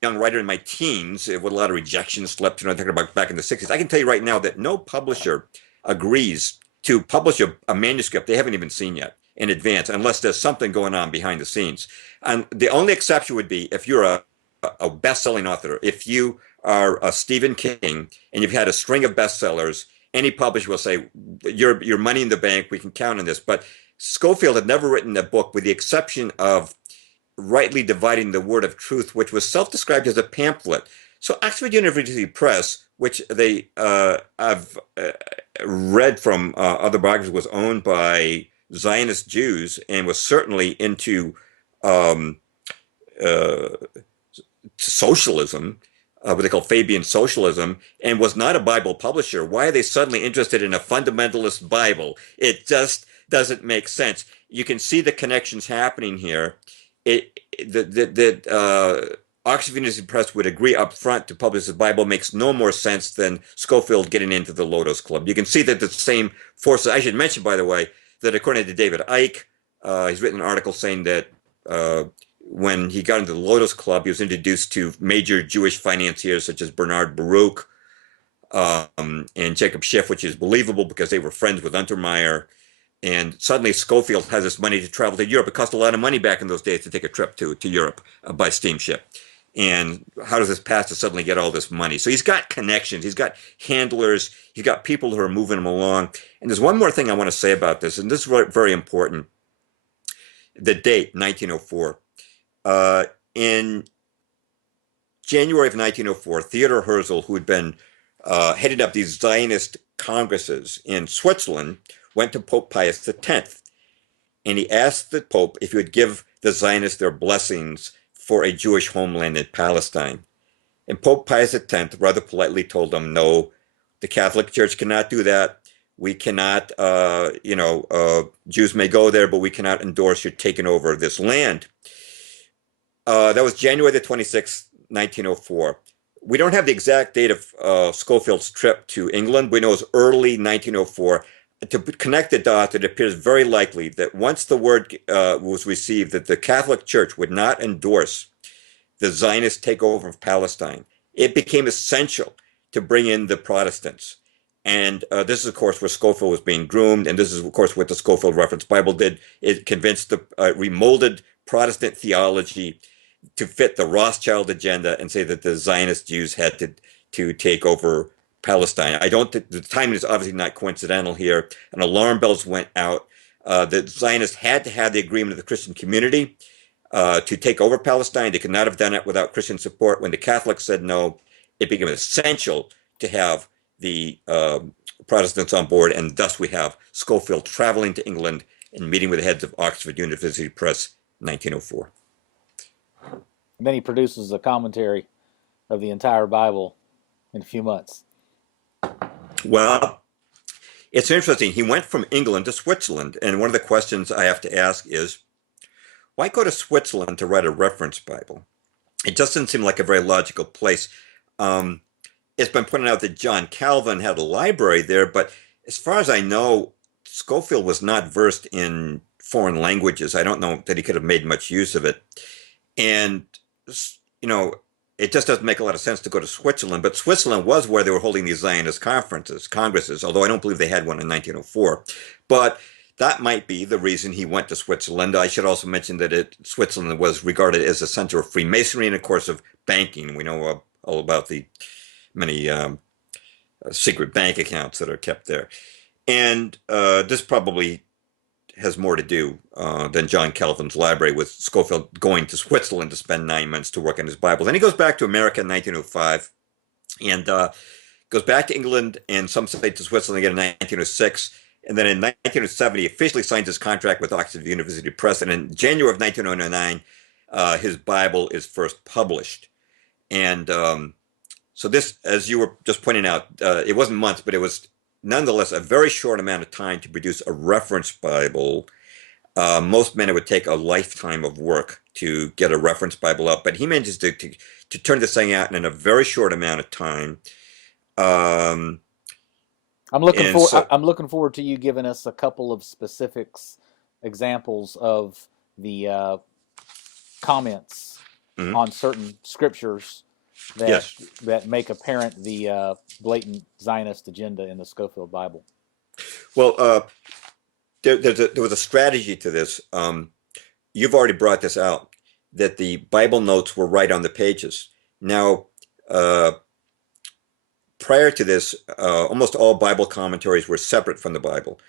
young writer in my teens with a lot of rejection slips, talking about back in the 60s. I can tell you right now that no publisher agrees to publish a manuscript they haven't even seen yet in advance, unless there's something going on behind the scenes. And the only exception would be if you're a best-selling author. If you are a Stephen King and you've had a string of bestsellers, any publisher will say, you're money in the bank, we can count on this. But Scofield had never written a book, with the exception of Rightly Dividing the Word of Truth, which was self-described as a pamphlet. So Oxford University Press, which they I've read from other biographies, was owned by Zionist Jews and was certainly into socialism, what they call Fabian socialism, and was not a Bible publisher. Why are they suddenly interested in a fundamentalist Bible? It just doesn't make sense. You can see the connections happening here. Oxford University Press would agree up front to publish the Bible makes no more sense than Scofield getting into the Lotus Club. You can see that the same forces. I should mention, by the way, that according to David Icke, he's written an article saying that when he got into the Lotus Club, he was introduced to major Jewish financiers such as Bernard Baruch and Jacob Schiff, which is believable because they were friends with Untermeyer. And suddenly Scofield has this money to travel to Europe. It cost a lot of money back in those days to take a trip to Europe by steamship. And how does this pastor suddenly get all this money? So he's got connections. He's got handlers. He's got people who are moving him along. And there's one more thing I want to say about this, and this is very important. The date, 1904. In January of 1904, Theodor Herzl, who had been heading up these Zionist congresses in Switzerland, went to Pope Pius X, and he asked the Pope if he would give the Zionists their blessings for a Jewish homeland in Palestine. And Pope Pius X rather politely told him, no, the Catholic Church cannot do that. We cannot, Jews may go there, but we cannot endorse your taking over this land. That was January the 26th, 1904. We don't have the exact date of Scofield's trip to England. We know it was early 1904. to connect the dots, it appears very likely that once the word was received that the Catholic Church would not endorse the Zionist takeover of Palestine, it became essential to bring in the Protestants. And this is, of course, where Scofield was being groomed. And this is, of course, what the Scofield Reference Bible did. It convinced the remolded Protestant theology to fit the Rothschild agenda and say that the Zionist Jews had to take over Palestine. I don't think the timing is obviously not coincidental here. And alarm bells went out. The Zionists had to have the agreement of the Christian community to take over Palestine. They could not have done it without Christian support. When the Catholics said no, it became essential to have the Protestants on board, and thus we have Scofield traveling to England and meeting with the heads of Oxford University Press in 1904. And then he produces a commentary of the entire Bible in a few months. Well, it's interesting. He went from England to Switzerland, and one of the questions I have to ask is, why go to Switzerland to write a reference Bible? It just doesn't seem like a very logical place. It's been pointed out that John Calvin had a library there, but as far as I know, Scofield was not versed in foreign languages. I don't know that he could have made much use of it. And, it just doesn't make a lot of sense to go to Switzerland, but Switzerland was where they were holding these Zionist congresses, although I don't believe they had one in 1904. But that might be the reason he went to Switzerland. I should also mention that Switzerland was regarded as a center of Freemasonry and, of course, of banking. We know all about the many secret bank accounts that are kept there. And this probably has more to do than John Calvin's library, with Scofield going to Switzerland to spend 9 months to work on his Bible. Then he goes back to America in 1905 and goes back to England and some say to Switzerland again in 1906. And then in 1907, he officially signs his contract with Oxford University Press. And in January of 1909, his Bible is first published. And so this, as you were just pointing out, it wasn't months, but it was nonetheless a very short amount of time to produce a reference Bible. Most men, it would take a lifetime of work to get a reference Bible up, but he manages to turn this thing out in a very short amount of time. I'm looking forward to you giving us a couple of specifics, examples of the comments on certain scriptures that make apparent the blatant Zionist agenda in the Scofield Bible. Well, there was a strategy to this. You've already brought this out, that the Bible notes were right on the pages. Now, prior to this, almost all Bible commentaries were separate from the Bible.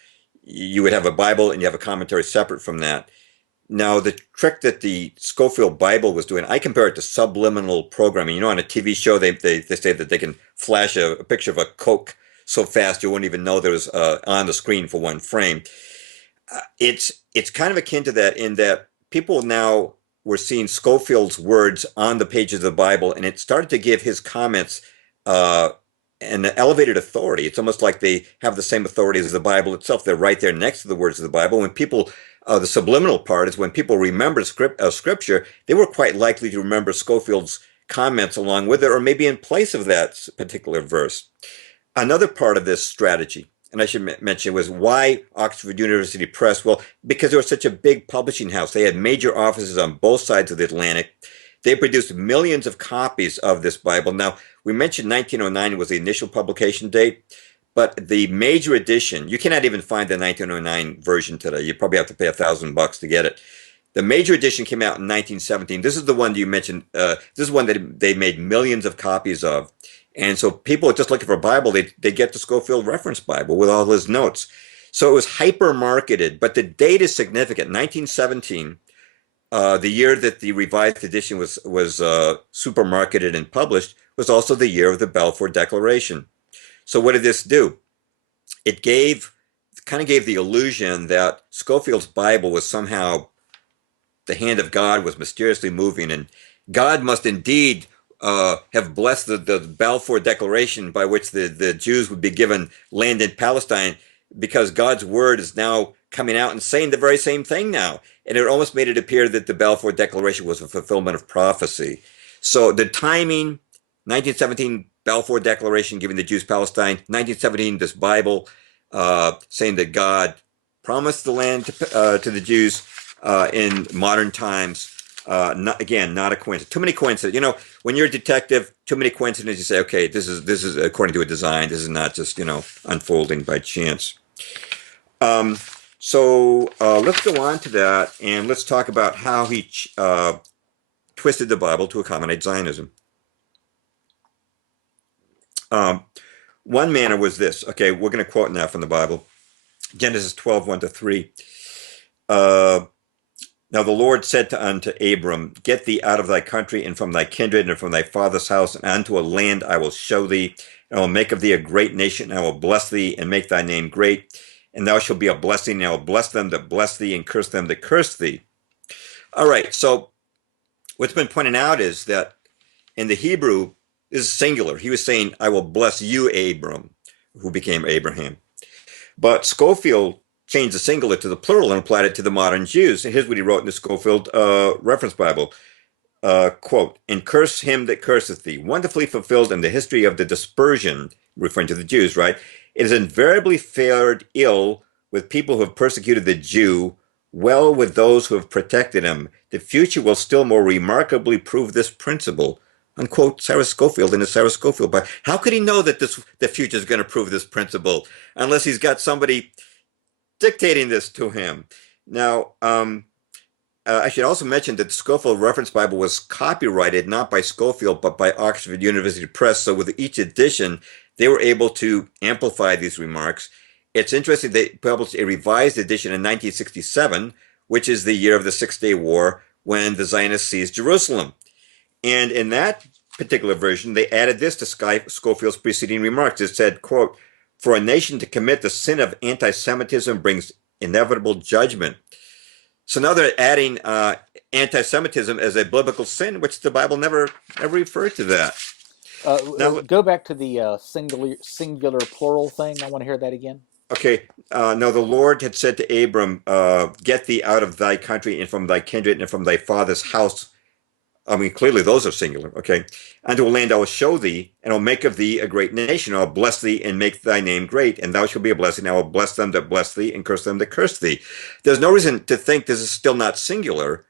You would have a Bible and you have a commentary separate from that. Now, the trick that the Scofield Bible was doing, I compare it to subliminal programming. On a TV show, they say that they can flash a picture of a Coke so fast you won't even know there was on the screen for one frame. It's kind of akin to that, in that people now were seeing Scofield's words on the pages of the Bible, and it started to give his comments an elevated authority. It's almost like they have the same authority as the Bible itself. They're right there next to the words of the Bible. When people the subliminal part is when people remember scripture, they were quite likely to remember Scofield's comments along with it, or maybe in place of that particular verse. Another part of this strategy, and I should mention, was why Oxford University Press? Well, because they were such a big publishing house. They had major offices on both sides of the Atlantic. They produced millions of copies of this Bible. Now, we mentioned 1909 was the initial publication date. But the major edition, you cannot even find the 1909 version today. You probably have to pay $1,000 to get it. The major edition came out in 1917. This is the one you mentioned. This is one that they made millions of copies of. And so people are just looking for a Bible. They get the Scofield Reference Bible with all his notes. So it was hyper marketed, but the date is significant. 1917, the year that the revised edition was super marketed and published, was also the year of the Balfour Declaration. So what did this do? It kind of gave the illusion that Scofield's Bible was somehow the hand of God was mysteriously moving, and God must indeed have blessed the Balfour Declaration by which the Jews would be given land in Palestine, because God's word is now coming out and saying the very same thing now. And it almost made it appear that the Balfour Declaration was a fulfillment of prophecy. So the timing, 1917 Balfour Declaration giving the Jews Palestine, 1917 this Bible, saying that God promised the land to the Jews in modern times. Not a coincidence. Too many coincidences. You know, when you're a detective, too many coincidences. You say, okay, this is according to a design. This is not just unfolding by chance. So let's go on to that, and let's talk about how he twisted the Bible to accommodate Zionism. One manner was this. Okay, we're going to quote now from the Bible, Genesis 12, 1-3. Now the Lord said unto Abram, get thee out of thy country and from thy kindred and from thy father's house and unto a land I will show thee. And I will make of thee a great nation, and I will bless thee and make thy name great. And thou shalt be a blessing, and I will bless them that bless thee and curse them that curse thee. All right, so what's been pointed out is that in the Hebrew, this is singular. He was saying, I will bless you, Abram, who became Abraham. But Scofield changed the singular to the plural and applied it to the modern Jews. And here's what he wrote in the Scofield Reference Bible. Quote, and curse him that curseth thee, wonderfully fulfilled in the history of the dispersion, referring to the Jews, right? It has invariably fared ill with people who have persecuted the Jew, well with those who have protected him. The future will still more remarkably prove this principle. Unquote, Cyrus Scofield in the Cyrus Scofield Bible. How could he know that the future is going to prove this principle unless he's got somebody dictating this to him? Now, I should also mention that the Scofield Reference Bible was copyrighted not by Scofield but by Oxford University Press. So with each edition, they were able to amplify these remarks. It's interesting they published a revised edition in 1967, which is the year of the Six-Day War when the Zionists seized Jerusalem. And in that particular version, they added this to Scofield's preceding remarks. It said, quote, for a nation to commit the sin of anti-Semitism brings inevitable judgment. So now they're adding anti-Semitism as a biblical sin, which the Bible never referred to that. Now, go back to the singular plural thing. I want to hear that again. Okay. Now the Lord had said to Abram, get thee out of thy country and from thy kindred and from thy father's house. I mean, clearly those are singular, okay? Unto a land I will show thee, and I will make of thee a great nation. I will bless thee and make thy name great, and thou shalt be a blessing. I will bless them that bless thee and curse them that curse thee. There's no reason to think this is still not singular.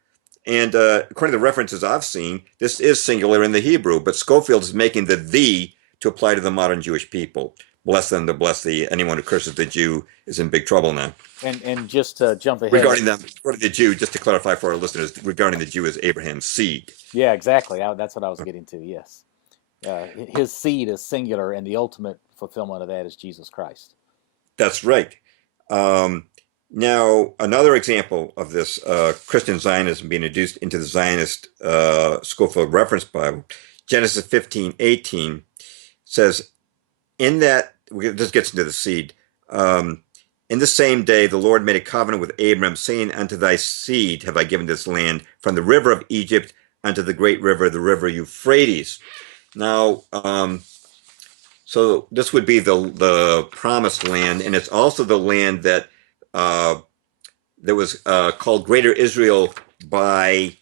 And according to the references I've seen, this is singular in the Hebrew, but Scofield is making the thee to apply to the modern Jewish people. Bless them that bless thee. Anyone who curses the Jew is in big trouble now. And just to jump ahead. Regarding the Jew, just to clarify for our listeners, regarding the Jew as Abraham's seed. Yeah, exactly. That's what I was getting to, yes. His seed is singular, and the ultimate fulfillment of that is Jesus Christ. That's right. Now, another example of this Christian Zionism being introduced into the Zionist Scofield Reference Bible, Genesis 15:18 says, in that, this gets into the seed, in the same day the Lord made a covenant with Abram, saying, unto thy seed have I given this land, from the river of Egypt unto the great river, the river Euphrates. Now, so this would be the promised land, and it's also the land that was called Greater Israel by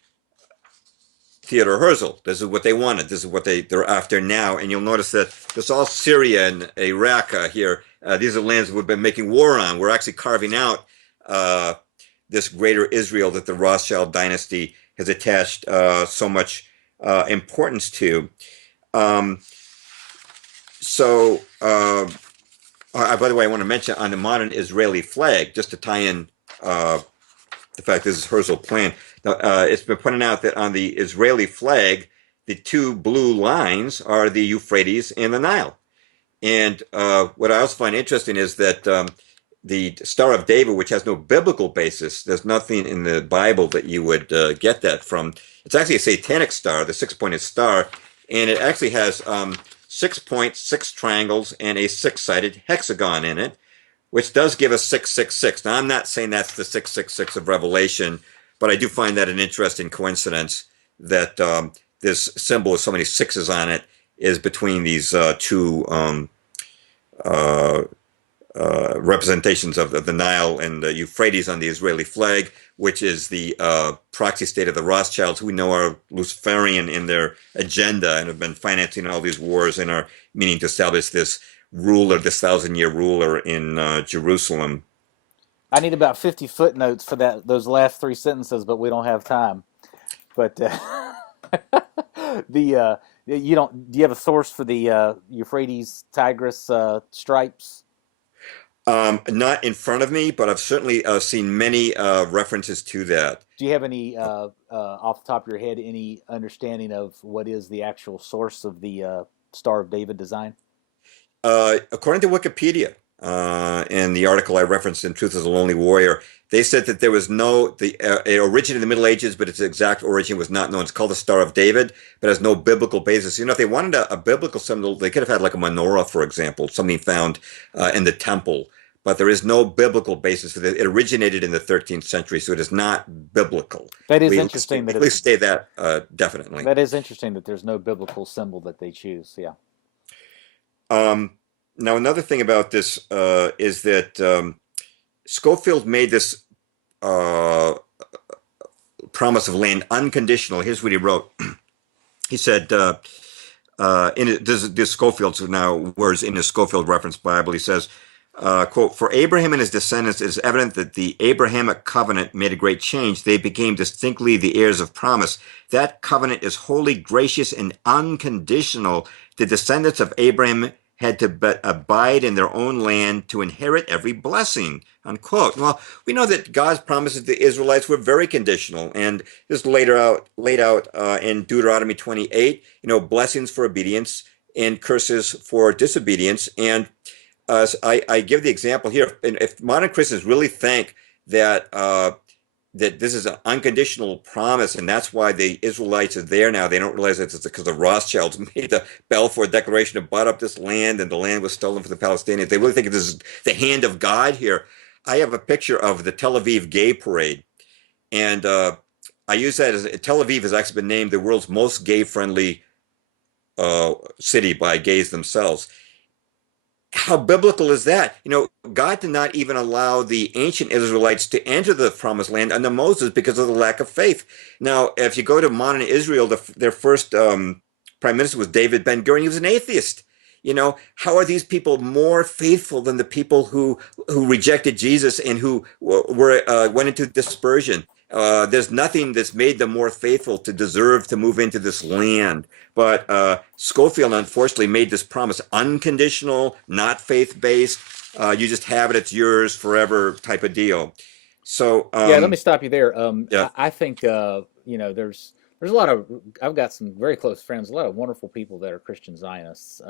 Theodore Herzl. This is what they wanted. This is what they're after now. And you'll notice that this all Syria and Iraq here. These are lands we've been making war on. We're actually carving out this Greater Israel that the Rothschild dynasty has attached so much importance to. By the way, I want to mention on the modern Israeli flag, just to tie in the fact this is Herzl's plan. Now, it's been pointed out that on the Israeli flag, the two blue lines are the Euphrates and the Nile. And what I also find interesting is that the Star of David, which has no biblical basis, there's nothing in the Bible that you would get that from. It's actually a satanic star, the six-pointed star, and it actually has 6 points, 6 triangles, and a 6-sided hexagon in it, which does give us 666. Now, I'm not saying that's the 666 of Revelation, but I do find that an interesting coincidence that this symbol with so many sixes on it is between these two representations of the Nile and the Euphrates on the Israeli flag, which is the proxy state of the Rothschilds, who we know are Luciferian in their agenda and have been financing all these wars and are meaning to establish this ruler, this 1,000-year ruler in Jerusalem. I need about 50 footnotes for those last three sentences, but we don't have time. But the you don't. Do you have a source for the Euphrates Tigris stripes? Not in front of me, but I've certainly seen many references to that. Do you have any off the top of your head any understanding of what is the actual source of the Star of David design? According to Wikipedia, and the article I referenced in Truth is a Lonely Warrior, they said that there was it originated in the Middle Ages, but its exact origin was not known. It's called the Star of David, but has no biblical basis. If they wanted a biblical symbol, they could have had like a menorah, for example, something found in the temple. But there is no biblical basis for it. It originated in the 13th century, so it is not biblical. That is interesting. At least say that definitely. That is interesting that there's no biblical symbol that they choose. Yeah. Now, another thing about this is that Scofield made this promise of land unconditional. Here's what he wrote. He said, this Scofield's now words in his Scofield Reference Bible, he says, quote, "For Abraham and his descendants, it is evident that the Abrahamic covenant made a great change. They became distinctly the heirs of promise. That covenant is wholly gracious and unconditional. The descendants of Abraham had to abide in their own land to inherit every blessing," unquote. Well, we know that God's promises to the Israelites were very conditional, and this is laid out in Deuteronomy 28, blessings for obedience and curses for disobedience. And I give the example here. If modern Christians really think that that this is an unconditional promise, and that's why the Israelites are there now, they don't realize that it's because the Rothschilds made the Balfour Declaration to buy up this land, and the land was stolen from the Palestinians. They really think this is the hand of God here. I have a picture of the Tel Aviv Gay Parade, and I use that as Tel Aviv has actually been named the world's most gay-friendly city by gays themselves. How biblical is that? God did not even allow the ancient Israelites to enter the promised land under Moses because of the lack of faith. Now, if you go to modern Israel, their first prime minister was David Ben-Gurion. He was an atheist. How are these people more faithful than the people who rejected Jesus and who went into dispersion? There's nothing that's made them more faithful to deserve to move into this land. But Scofield, unfortunately, made this promise unconditional, not faith-based. You just have it; it's yours forever, type of deal. So yeah, let me stop you there. Yeah. I think there's a lot of. I've got some very close friends, a lot of wonderful people that are Christian Zionists.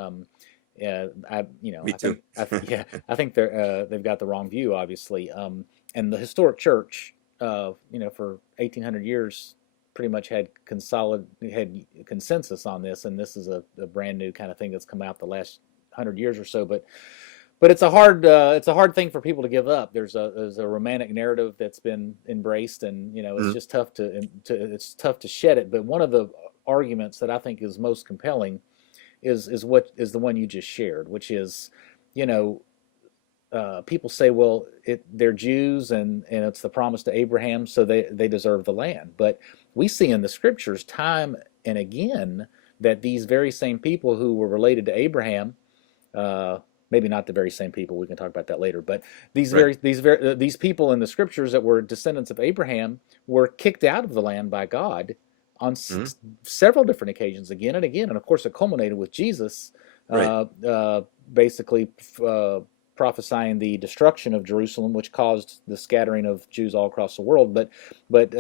Me too. I think they've got the wrong view, obviously. And the historic church, for 1,800 years, pretty much had consensus on this, and this is a brand new kind of thing that's come out the last 100 years or so. But it's a hard thing for people to give up. There's a romantic narrative that's been embraced, and it's just tough to shed it. But one of the arguments that I think is most compelling is the one you just shared, which is, people say, well, they're Jews and it's the promise to Abraham, so they deserve the land. But we see in the scriptures time and again that these very same people who were related to Abraham, maybe not the very same people, we can talk about that later, but these people in the scriptures that were descendants of Abraham were kicked out of the land by God on several different occasions, again and again. And of course, it culminated with Jesus basically prophesying the destruction of Jerusalem, which caused the scattering of Jews all across the world. But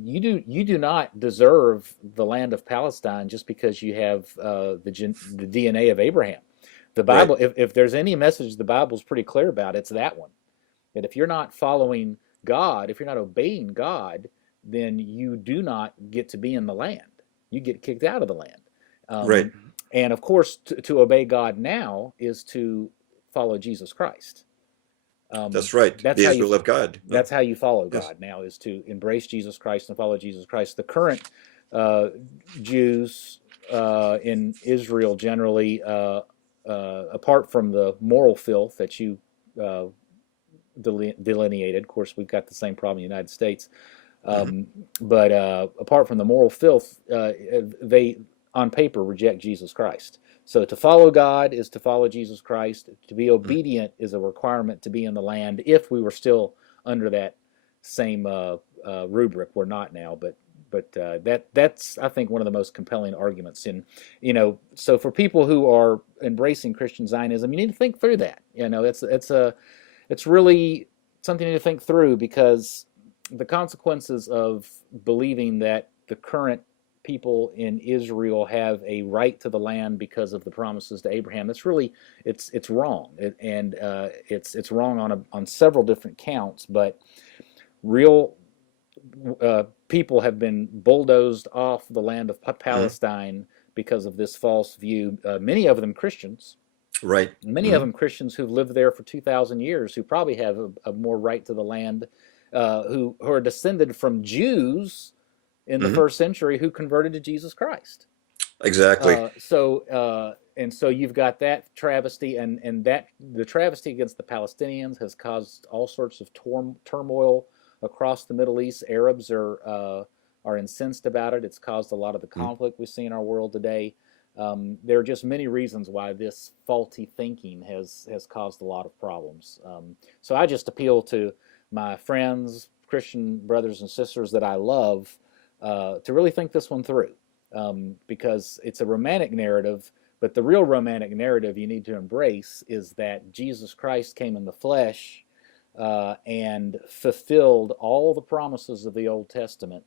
you do not deserve the land of Palestine just because you have the DNA of Abraham. The Bible, if there's any message the Bible's pretty clear about, it's that one. That if you're not following God, if you're not obeying God, then you do not get to be in the land. You get kicked out of the land. And of course, to obey God now is to follow Jesus Christ. That's right. That's the Israel of God. That's how you follow God now, is to embrace Jesus Christ and follow Jesus Christ. The current Jews in Israel generally, apart from the moral filth that you delineated, of course, we've got the same problem in the United States. But apart from the moral filth, they, on paper, reject Jesus Christ. So to follow God is to follow Jesus Christ. To be obedient is a requirement to be in the land if we were still under that same rubric. We're not now, but that's I think one of the most compelling arguments. And so for people who are embracing Christian Zionism, you need to think through that. It's really something to think through, because the consequences of believing that the current people in Israel have a right to the land because of the promises to Abraham, it's wrong, it's wrong on several different counts. But real people have been bulldozed off the land of Palestine because of this false view. Many of them Christians. Right. Many of them Christians who've lived there for 2,000 years, who probably have a more right to the land, who are descended from Jews in the first century who converted to Jesus Christ. Exactly. So you've got that travesty, and that the travesty against the Palestinians has caused all sorts of turmoil across the Middle East. Arabs are incensed about it. It's caused a lot of the conflict we see in our world today. There are just many reasons why this faulty thinking has caused a lot of problems. So I just appeal to my friends, Christian brothers and sisters that I love, to really think this one through, because it's a romantic narrative, but the real romantic narrative you need to embrace is that Jesus Christ came in the flesh and fulfilled all the promises of the Old Testament.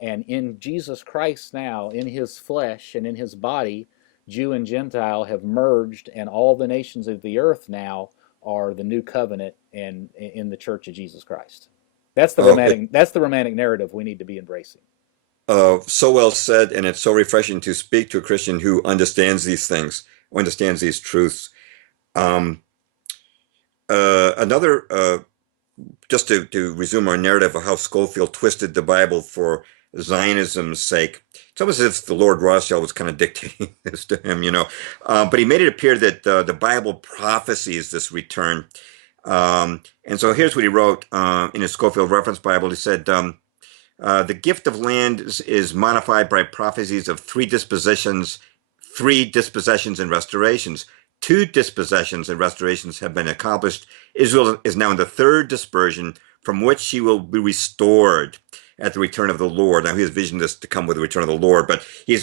And in Jesus Christ now, in his flesh and in his body, Jew and Gentile have merged, and all the nations of the earth now are the new covenant and in the Church of Jesus Christ. That's the romantic narrative we need to be embracing. So well said, and it's so refreshing to speak to a Christian who understands these things, who understands these truths. Just to resume our narrative of how Scofield twisted the Bible for Zionism's sake, it's almost as if the Lord Rothschild was kind of dictating this to him, but he made it appear that the Bible prophesies this return. And so here's what he wrote in his Scofield Reference Bible. He said, the gift of land is modified by prophecies of three dispossessions and restorations. 2 dispossessions and restorations have been accomplished. Israel is now in the 3rd dispersion, from which she will be restored at the return of the Lord. Now, his vision is to come with the return of the Lord, but he's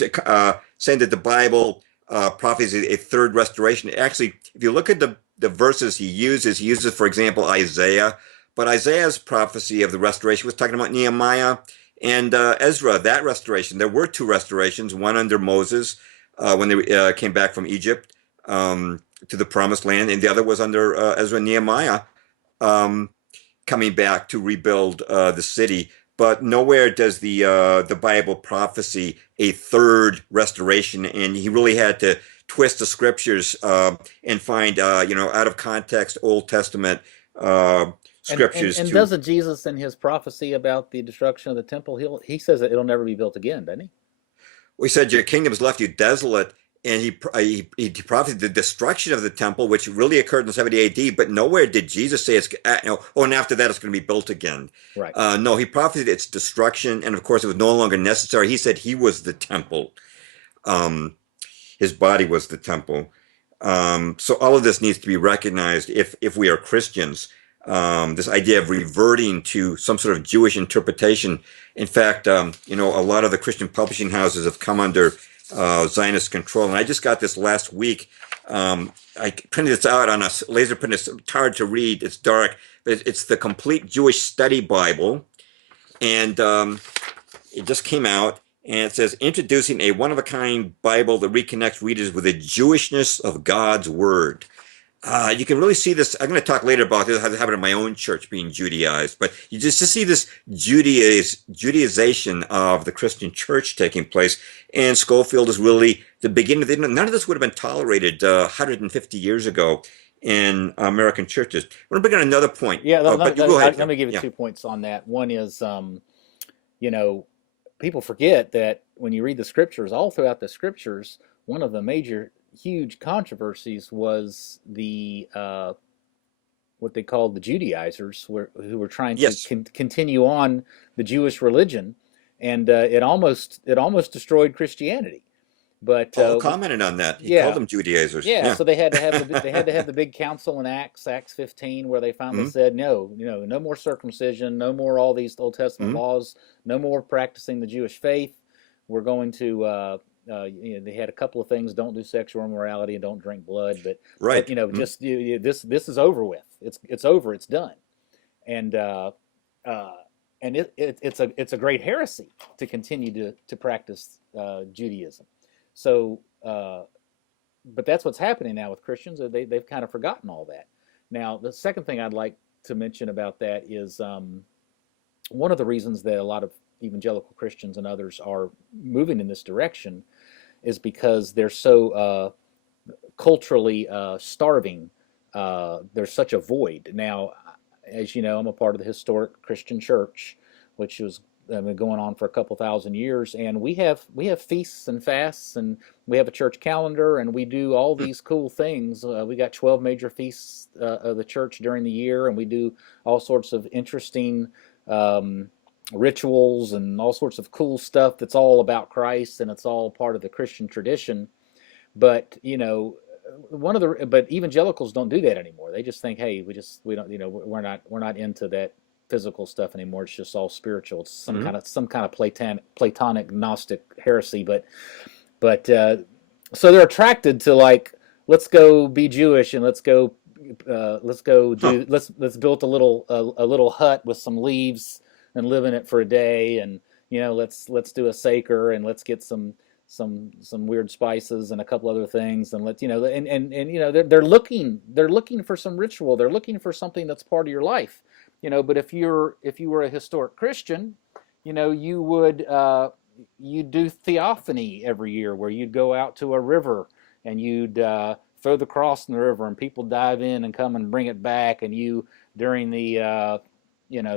saying that the Bible prophesies a 3rd restoration. Actually, if you look at the verses he uses, for example, Isaiah. But Isaiah's prophecy of the restoration was talking about Nehemiah and Ezra, that restoration. There were 2 restorations, one under Moses when they came back from Egypt to the Promised Land, and the other was under Ezra and Nehemiah coming back to rebuild the city. But nowhere does the Bible prophesy a 3rd restoration, and he really had to twist the scriptures and find out of context Old Testament scriptures. And doesn't Jesus in his prophecy about the destruction of the temple, he says that it'll never be built again, doesn't he? We said your kingdom has left you desolate, and he prophesied the destruction of the temple, which really occurred in 70 AD. But nowhere did Jesus say it's and after that it's going to be built again. Right. No, he prophesied its destruction, and of course it was no longer necessary. He said he was the temple. His body was the temple. So all of this needs to be recognized if we are Christians. This idea of reverting to some sort of Jewish interpretation. In fact, a lot of the Christian publishing houses have come under Zionist control. And I just got this last week. I printed this out on a laser print. It's hard to read. It's dark. But it's the Complete Jewish Study Bible. And it just came out. And it says, introducing a one-of-a-kind Bible that reconnects readers with the Jewishness of God's Word. You can really see this. I'm going to talk later about this, how it happened in my own church being Judaized. But you just see this Judaization of the Christian church taking place. And Scofield is really the beginning of it. None of this would have been tolerated 150 years ago in American churches. I want to bring on another point. Yeah, let me give you Yeah. 2 points on that. One is, people forget that when you read the scriptures, all throughout the scriptures, one of the major huge controversies was the what they called the Judaizers, who were trying to continue on the Jewish religion, and it almost destroyed Christianity. But Paul commented on that. He called yeah, them Judaizers. yeah. Yeah. So they had to have they had to have the big council in Acts 15, where they finally Hmm. said, no, no more circumcision, no more all these Old Testament Hmm. laws, no more practicing the Jewish faith. We're going to they had a couple of things: don't do sexual immorality and don't drink blood. But Right. Hmm. just this is over with. It's over. It's done. And uh, and it's a great heresy to continue to practice Judaism. So, but that's what's happening now with Christians. They've kind of forgotten all that. Now, the second thing I'd like to mention about that is one of the reasons that a lot of evangelical Christians and others are moving in this direction is because they're so culturally starving. There's such a void. Now, as you know, I'm a part of the historic Christian church, which was been going on for a couple thousand years, and we have feasts and fasts, and we have a church calendar, and we do all these cool things. We got 12 major feasts of the church during the year, and we do all sorts of interesting rituals and all sorts of cool stuff that's all about Christ, and it's all part of the Christian tradition. But but evangelicals don't do that anymore. They just think, hey, we don't, we're not into that physical stuff anymore. It's just all spiritual. It's Hmm. some kind of Platonic Gnostic heresy. But so they're attracted to, like, let's go be Jewish, and let's go Huh. do let's build a little hut with some leaves and live in it for a day, and let's do a Saker, and let's get some weird spices and a couple other things, and they're looking for some ritual. They're looking for something that's part of your life. But if you were a historic Christian, you'd do theophany every year, where you'd go out to a river and you'd throw the cross in the river, and people dive in and come and bring it back, and during the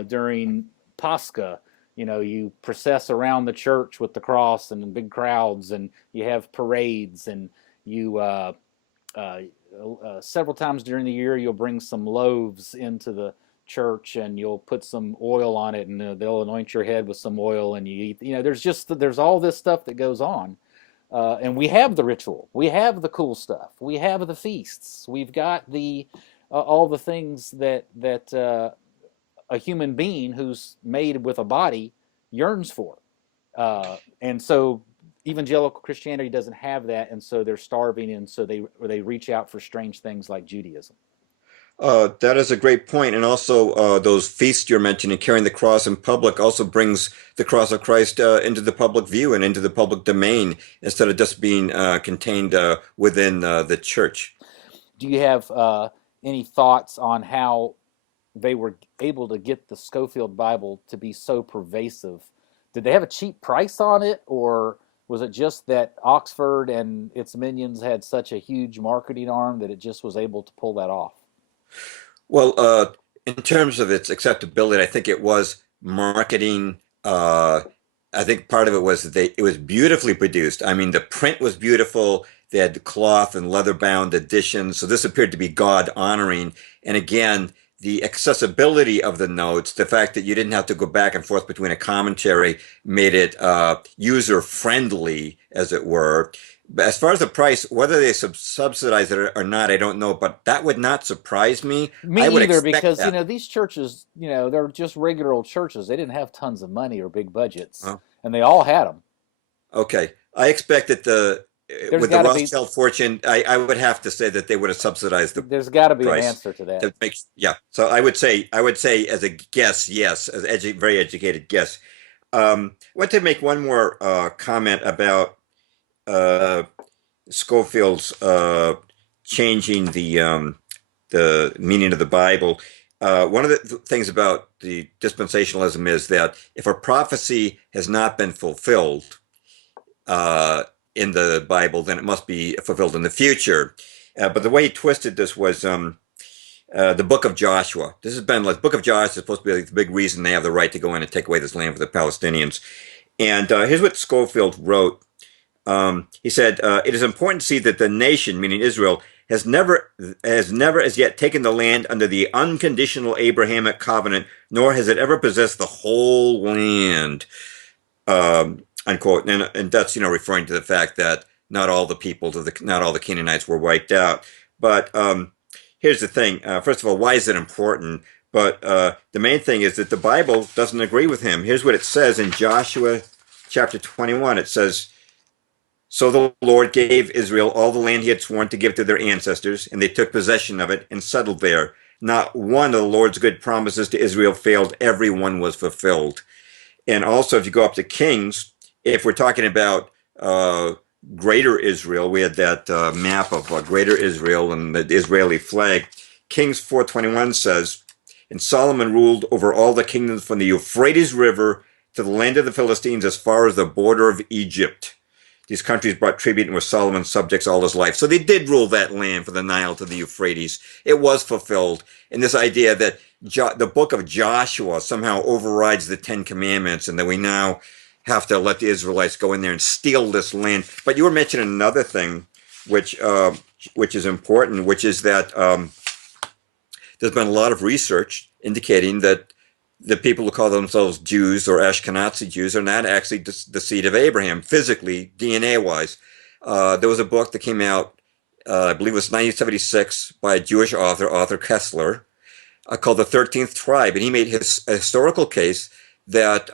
during Pascha, you process around the church with the cross and big crowds, and you have parades, and you several times during the year you'll bring some loaves into the church, and you'll put some oil on it, and they'll anoint your head with some oil, and you eat. There's all this stuff that goes on, and we have the ritual, we have the cool stuff, we have the feasts, we've got the all the things that a human being who's made with a body yearns for. And so evangelical Christianity doesn't have that, and so they're starving, and so they reach out for strange things like Judaism. That is a great point. And also, those feasts you're mentioning, carrying the cross in public, also brings the cross of Christ into the public view and into the public domain, instead of just being contained within the church. Do you have any thoughts on how they were able to get the Scofield Bible to be so pervasive? Did they have a cheap price on it, or was it just that Oxford and its minions had such a huge marketing arm that it just was able to pull that off? Well, in terms of its acceptability, I think it was marketing. I think part of it was that it was beautifully produced. I mean, the print was beautiful. They had the cloth and leather bound editions. So this appeared to be God honoring. And again, the accessibility of the notes, the fact that you didn't have to go back and forth between a commentary, made it user friendly, as it were. But as far as the price, whether they subsidize it or not, I don't know. But that would not surprise me. Me I would either, expect because that. these churches, they're just regular old churches. They didn't have tons of money or big budgets, Well, and they all had them. okay. I expect that There's with the got to be Rothschild fortune, I would have to say that they would have subsidized the there's got to be an price answer to that. to make, yeah. So I would say as a guess, yes, as very educated guess. I want to make one more comment about uh, Scofield's changing the meaning of the Bible. One of the things about the dispensationalism is that if a prophecy has not been fulfilled uh, in the Bible, then it must be fulfilled in the future. But the way he twisted this was the book of Joshua. This has been like Book of Joshua is supposed to be like the big reason they have the right to go in and take away this land for the Palestinians. And here's what Scofield wrote. He said, "It is important to see that the nation, meaning Israel, has never as yet taken the land under the unconditional Abrahamic covenant, nor has it ever possessed the whole land." Unquote. And that's referring to the fact that not all the people, not all the Canaanites were wiped out. But here's the thing. First of all, why is it important? But the main thing is that the Bible doesn't agree with him. Here's what it says in Joshua chapter 21. It says, "So the Lord gave Israel all the land he had sworn to give to their ancestors, and they took possession of it and settled there. Not one of the Lord's good promises to Israel failed. Every one was fulfilled." And also, if you go up to Kings, if we're talking about Greater Israel, we had that map of Greater Israel and the Israeli flag. Kings 4:21 says, "And Solomon ruled over all the kingdoms from the Euphrates River to the land of the Philistines as far as the border of Egypt. These countries brought tribute and were Solomon's subjects all his life." So they did rule that land from the Nile to the Euphrates. It was fulfilled. And this idea that the book of Joshua somehow overrides the Ten Commandments and that we now have to let the Israelites go in there and steal this land. But you were mentioning another thing, which is important, which is that there's been a lot of research indicating that the people who call themselves Jews or Ashkenazi Jews are not actually the seed of Abraham, physically, DNA-wise. There was a book that came out, I believe it was 1976, by a Jewish author, Arthur Kessler, called The 13th Tribe. And he made his historical case that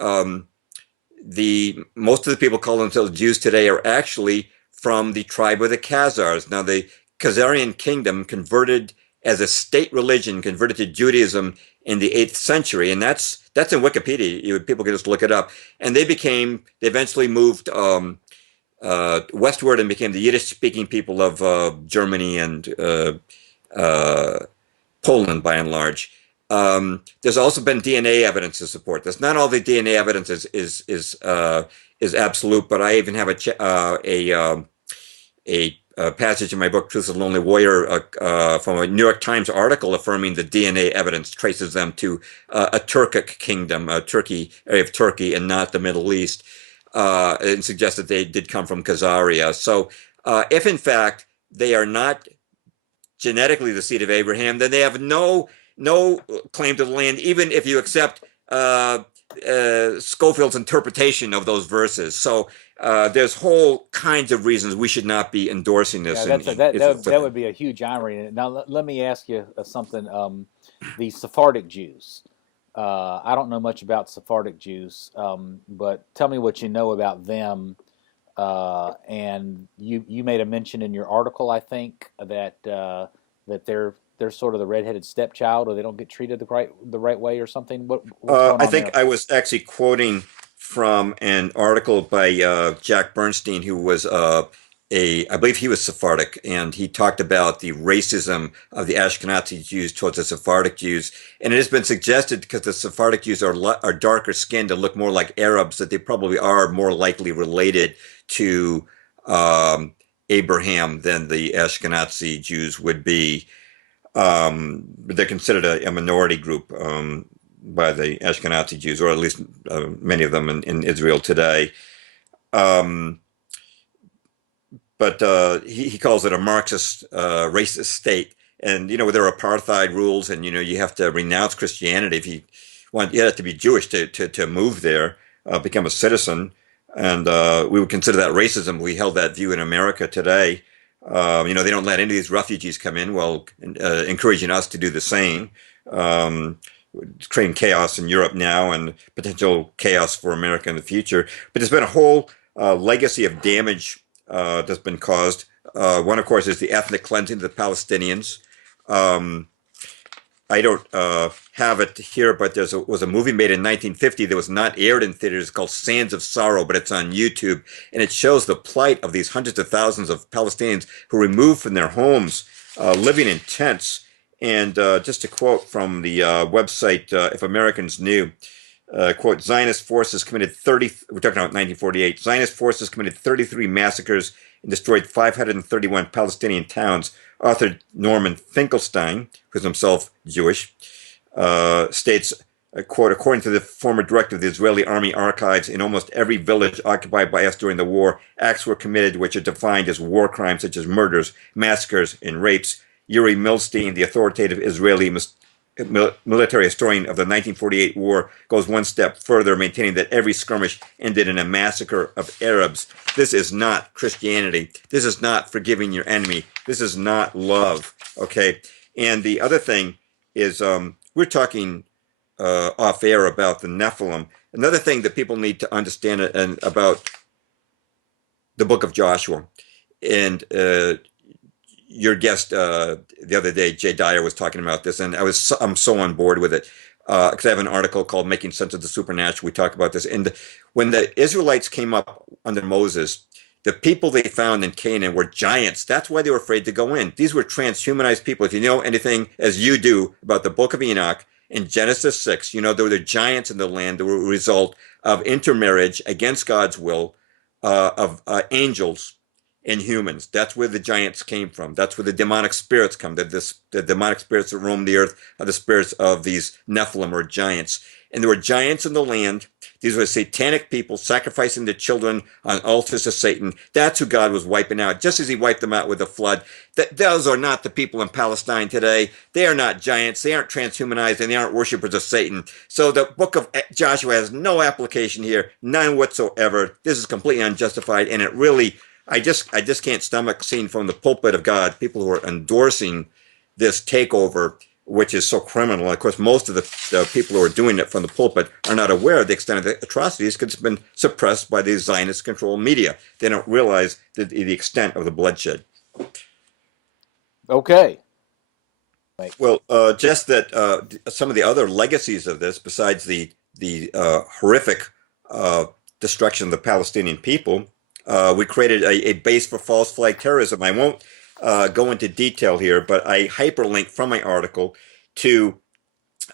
most of the people who call themselves Jews today are actually from the tribe of the Khazars. Now, the Khazarian kingdom converted as a state religion, converted to Judaism in the 8th century, and that's in Wikipedia. People can just look it up. And they eventually moved westward and became the Yiddish-speaking people of Germany and Poland, by and large. There's also been DNA evidence to support this. Not all the DNA evidence is absolute, but I even have a passage in my book, Truth of the Lonely Warrior, from a New York Times article affirming the DNA evidence traces them to a Turkic kingdom, a area of Turkey, and not the Middle East, and suggests that they did come from Khazaria. So if in fact they are not genetically the seed of Abraham, then they have no claim to the land, even if you accept Scofield's interpretation of those verses. So there's whole kinds of reasons we should not be endorsing this. Yeah, that would be a huge irony. Now, let me ask you something. The Sephardic Jews. I don't know much about Sephardic Jews, but tell me what you know about them. And you made a mention in your article, I think, that they're sort of the redheaded stepchild, or they don't get treated the right way, or something. What's going on I think there? I was actually quoting from an article by Jack Bernstein, who was I believe he was Sephardic, and he talked about the racism of the Ashkenazi Jews towards the Sephardic Jews. And it has been suggested, because the Sephardic Jews are darker skinned and look more like Arabs, that they probably are more likely related to Abraham than the Ashkenazi Jews would be. But they're considered a minority group by the Ashkenazi Jews, or at least many of them in Israel today. But he calls it a Marxist, racist state. And, there are apartheid rules, and, you have to renounce Christianity if you have to be Jewish to move there, become a citizen. And we would consider that racism. We held that view in America today. They don't let any of these refugees come in, encouraging us to do the same. Creating chaos in Europe now and potential chaos for America in the future. But there's been a whole legacy of damage that's been caused. One, of course, is the ethnic cleansing of the Palestinians. I don't have it here, but there was a movie made in 1950 that was not aired in theaters called Sands of Sorrow, but it's on YouTube. And it shows the plight of these hundreds of thousands of Palestinians who were removed from their homes, living in tents. And just to quote from the website, If Americans Knew, quote, Zionist forces committed we're talking about 1948, Zionist forces committed 33 massacres and destroyed 531 Palestinian towns. Author Norman Finkelstein, who's himself Jewish, states, quote, according to the former director of the Israeli Army Archives, in almost every village occupied by us during the war, acts were committed which are defined as war crimes such as murders, massacres, and rapes. Yuri Milstein, the authoritative Israeli military historian of the 1948 war, goes one step further, maintaining that every skirmish ended in a massacre of Arabs. This is not Christianity. This is not forgiving your enemy. This is not love. Okay. And the other thing is, we're talking off air about the Nephilim. Another thing that people need to understand about the book of Joshua, and your guest the other day, Jay Dyer, was talking about this, and I'm so on board with it because I have an article called "Making Sense of the Supernatural." We talk about this, and when the Israelites came up under Moses, the people they found in Canaan were giants. That's why they were afraid to go in. These were transhumanized people. If you know anything, as you do, about the book of Enoch, in Genesis 6, you know there were the giants in the land that were a result of intermarriage against God's will of angels and humans. That's where the giants came from. That's where the demonic spirits come. The demonic spirits that roam the earth are the spirits of these Nephilim, or giants. And there were giants in the land. These were satanic people sacrificing their children on altars to Satan. That's who God was wiping out, just as he wiped them out with the flood. Those are not the people in Palestine today. They are not giants. They aren't transhumanized, and they aren't worshipers of Satan. So the book of Joshua has no application here, none whatsoever. This is completely unjustified, and it really, I just can't stomach seeing from the pulpit of God people who are endorsing this takeover, which is so criminal. Of course, most of the people who are doing it from the pulpit are not aware of the extent of the atrocities because it's been suppressed by the Zionist-controlled media. They don't realize the extent of the bloodshed. Okay. Well, just that some of the other legacies of this, besides the horrific destruction of the Palestinian people, we created a base for false flag terrorism. I won't go into detail here, but I hyperlink from my article to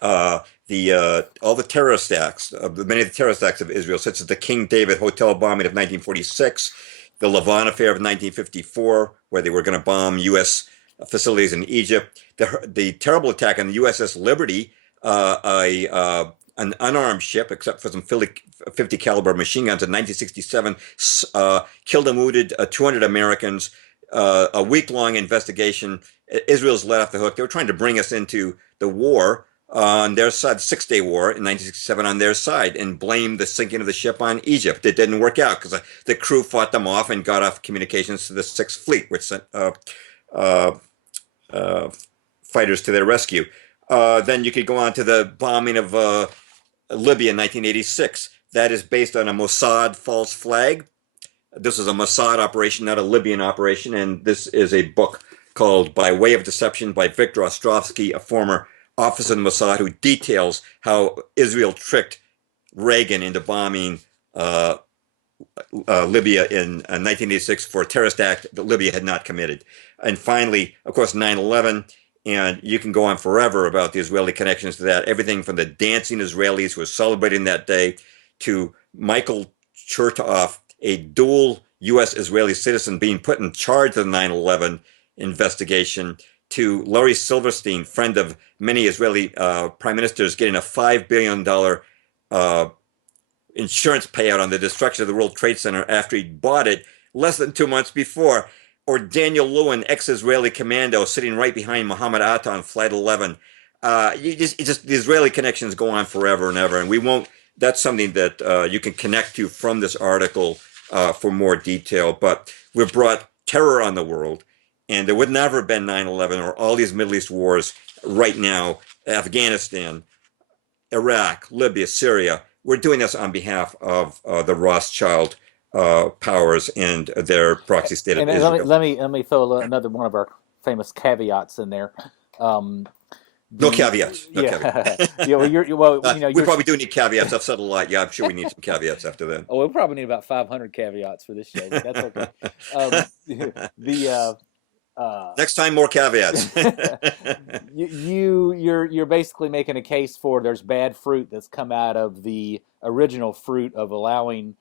all the terrorist acts, many of the terrorist acts of Israel, such as the King David Hotel bombing of 1946, the Lavon affair of 1954, where they were going to bomb U.S. facilities in Egypt, the terrible attack on the USS Liberty, an unarmed ship, except for some 50 caliber machine guns in 1967, killed and wounded 200 Americans. A week-long investigation. Israel's let off the hook. They were trying to bring us into the war on their side, the Six-Day War in 1967 on their side, and blame the sinking of the ship on Egypt. It didn't work out because the crew fought them off and got off communications to the Sixth Fleet, which sent fighters to their rescue. Then you could go on to the bombing of Libya in 1986. That is based on a Mossad false flag. This is a Mossad operation, not a Libyan operation, and this is a book called By Way of Deception by Viktor Ostrovsky, a former officer in Mossad, who details how Israel tricked Reagan into bombing Libya in 1986 for a terrorist act that Libya had not committed. And finally, of course, 9/11, and you can go on forever about the Israeli connections to that, everything from the dancing Israelis who were celebrating that day to Michael Chertoff, a dual U.S.-Israeli citizen, being put in charge of the 9/11 investigation, to Larry Silverstein, friend of many Israeli prime ministers, getting a $5 billion insurance payout on the destruction of the World Trade Center after he bought it less than 2 months before, or Daniel Lewin, ex-Israeli commando, sitting right behind Mohammed Atta on Flight 11. The Israeli connections go on forever and ever, and we won't. That's something that you can connect to from this article for more detail. But we've brought terror on the world, and there would never have been 9/11 or all these Middle East wars right now, Afghanistan, Iraq, Libya, Syria. We're doing this on behalf of the Rothschild powers and their proxy state of Israel. Let me throw another one of our famous caveats in there. No caveats. No caveats. Yeah, we probably do need caveats. I've said a lot. Yeah, I'm sure we need some caveats after that. Oh, we'll probably need about 500 caveats for this show, but that's okay. Next time, more caveats. You're basically making a case for there's bad fruit that's come out of the original fruit of allowing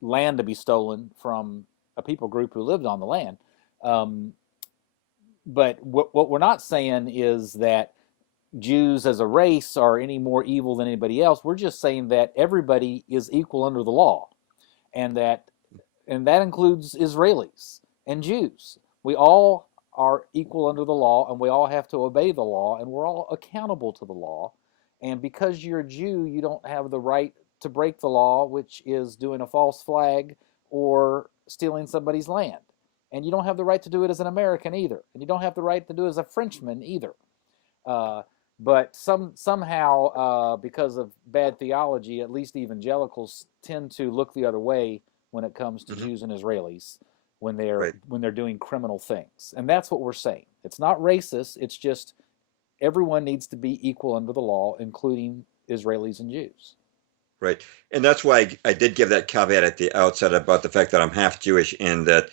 land to be stolen from a people group who lived on the land. But what we're not saying is that Jews as a race are any more evil than anybody else. We're just saying that everybody is equal under the law, and that includes Israelis and Jews. We all are equal under the law, and we all have to obey the law, and we're all accountable to the law. And because you're a Jew, you don't have the right to break the law, which is doing a false flag or stealing somebody's land. And you don't have the right to do it as an American either. And you don't have the right to do it as a Frenchman either. But somehow, because of bad theology, at least evangelicals tend to look the other way when it comes to Jews and Israelis when they're doing criminal things. And that's what we're saying. It's not racist. It's just everyone needs to be equal under the law, including Israelis and Jews. Right. And that's why I did give that caveat at the outset about the fact that I'm half Jewish and that